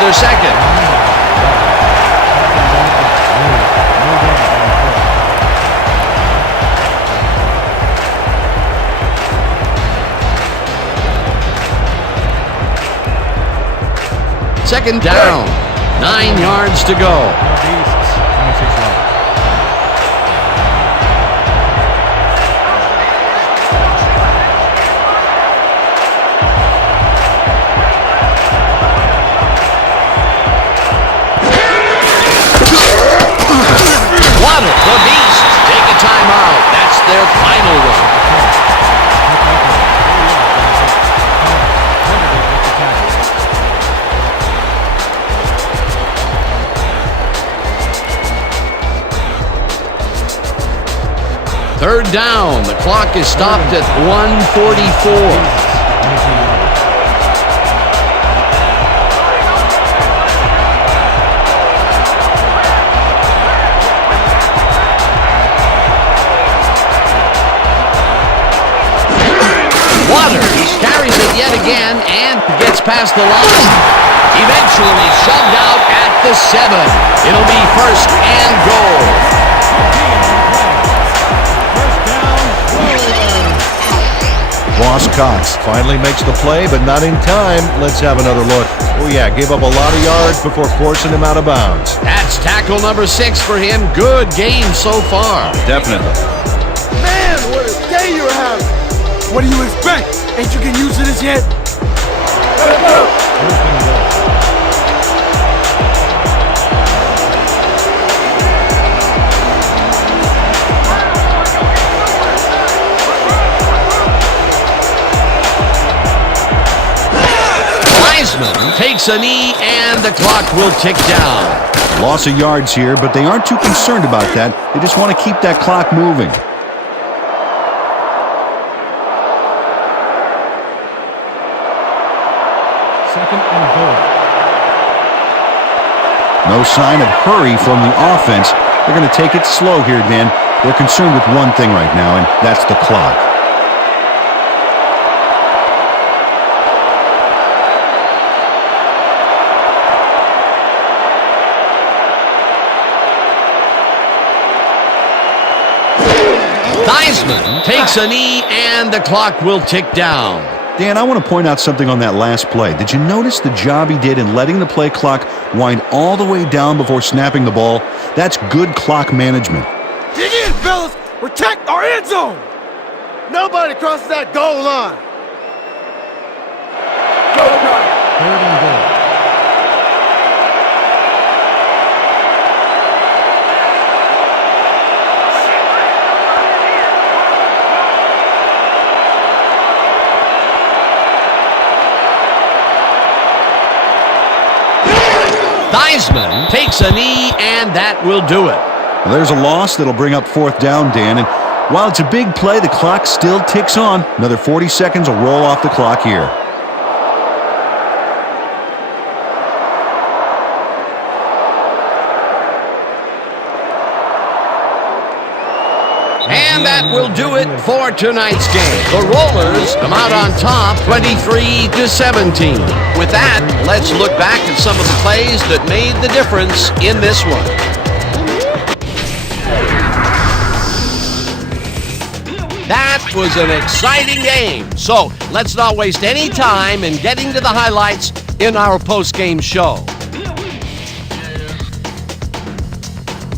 their second. Second down, 9 yards to go. Beasts, 26 yards. Water, the Beasts take a timeout. That's their final one. Third down. The clock is stopped at 1:44. Waters carries it yet again and gets past the line. Eventually shoved out at the 7. It'll be first and goal. Ross Cox finally makes the play, but not in time. Let's have another look. Oh yeah, gave up a lot of yards before forcing him out of bounds. That's tackle number 6 for him. Good game so far. Definitely. Man, what a day you're having. What do you expect? Ain't you getting used to this yet? Let's go. Takes a knee and the clock will tick down. Loss of yards here, but they aren't too concerned about that. They just want to keep that clock moving. Second and goal. No sign of hurry from the offense. They're going to take it slow here, Dan. They're concerned with one thing right now, and that's the clock. Theismann takes a knee and the clock will tick down. Dan, I want to point out something on that last play. Did you notice the job he did in letting the play clock wind all the way down before snapping the ball? That's good clock management. Dig in, fellas! Protect our end zone! Nobody crosses that goal line! Third and goal. Theismann takes a knee, and that will do it. Well, there's a loss that'll bring up fourth down, Dan. And while it's a big play, the clock still ticks on. Another 40 seconds will roll off the clock here. And that will do it for tonight's game. The Rollers come out on top 23-17. With that, let's look back at some of the plays that made the difference in this one. That was an exciting game. So let's not waste any time in getting to the highlights in our post-game show.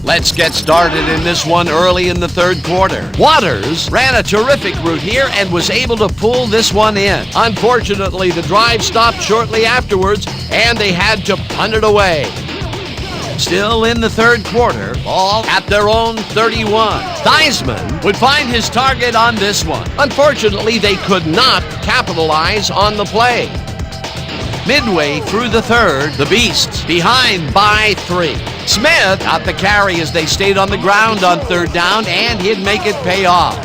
Let's get started in this one early in the third quarter. Waters ran a terrific route here and was able to pull this one in. Unfortunately, the drive stopped shortly afterwards and they had to punt it away. Still in the third quarter, ball at their own 31. Theismann would find his target on this one. Unfortunately, they could not capitalize on the play. Midway through the third, the Beasts behind by 3. Smith got the carry as they stayed on the ground on third down, and he'd make it pay off.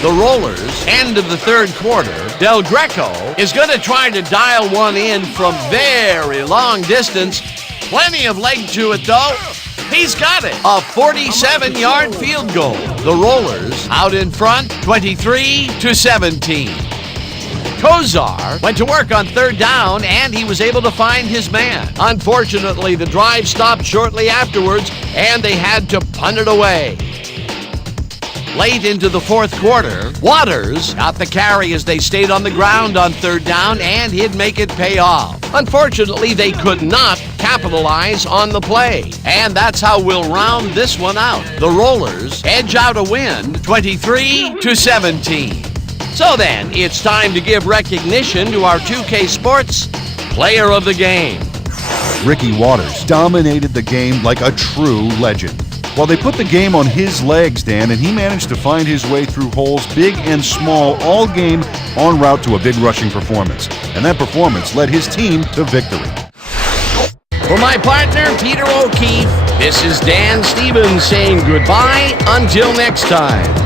The Rollers, end of the third quarter, Del Greco is going to try to dial one in from very long distance. Plenty of leg to it, though. He's got it. A 47-yard field goal. The Rollers out in front, 23-17. Kozar went to work on third down, and he was able to find his man. Unfortunately, the drive stopped shortly afterwards, and they had to punt it away. Late into the fourth quarter, Waters got the carry as they stayed on the ground on third down, and he'd make it pay off. Unfortunately, they could not capitalize on the play. And that's how we'll round this one out. The Rollers edge out a win, 23-17. So then, it's time to give recognition to our 2K Sports Player of the Game. Ricky Waters dominated the game like a true legend. Well, they put the game on his legs, Dan, and he managed to find his way through holes big and small all game en route to a big rushing performance. And that performance led his team to victory. For my partner, Peter O'Keefe, this is Dan Stevens saying goodbye until next time.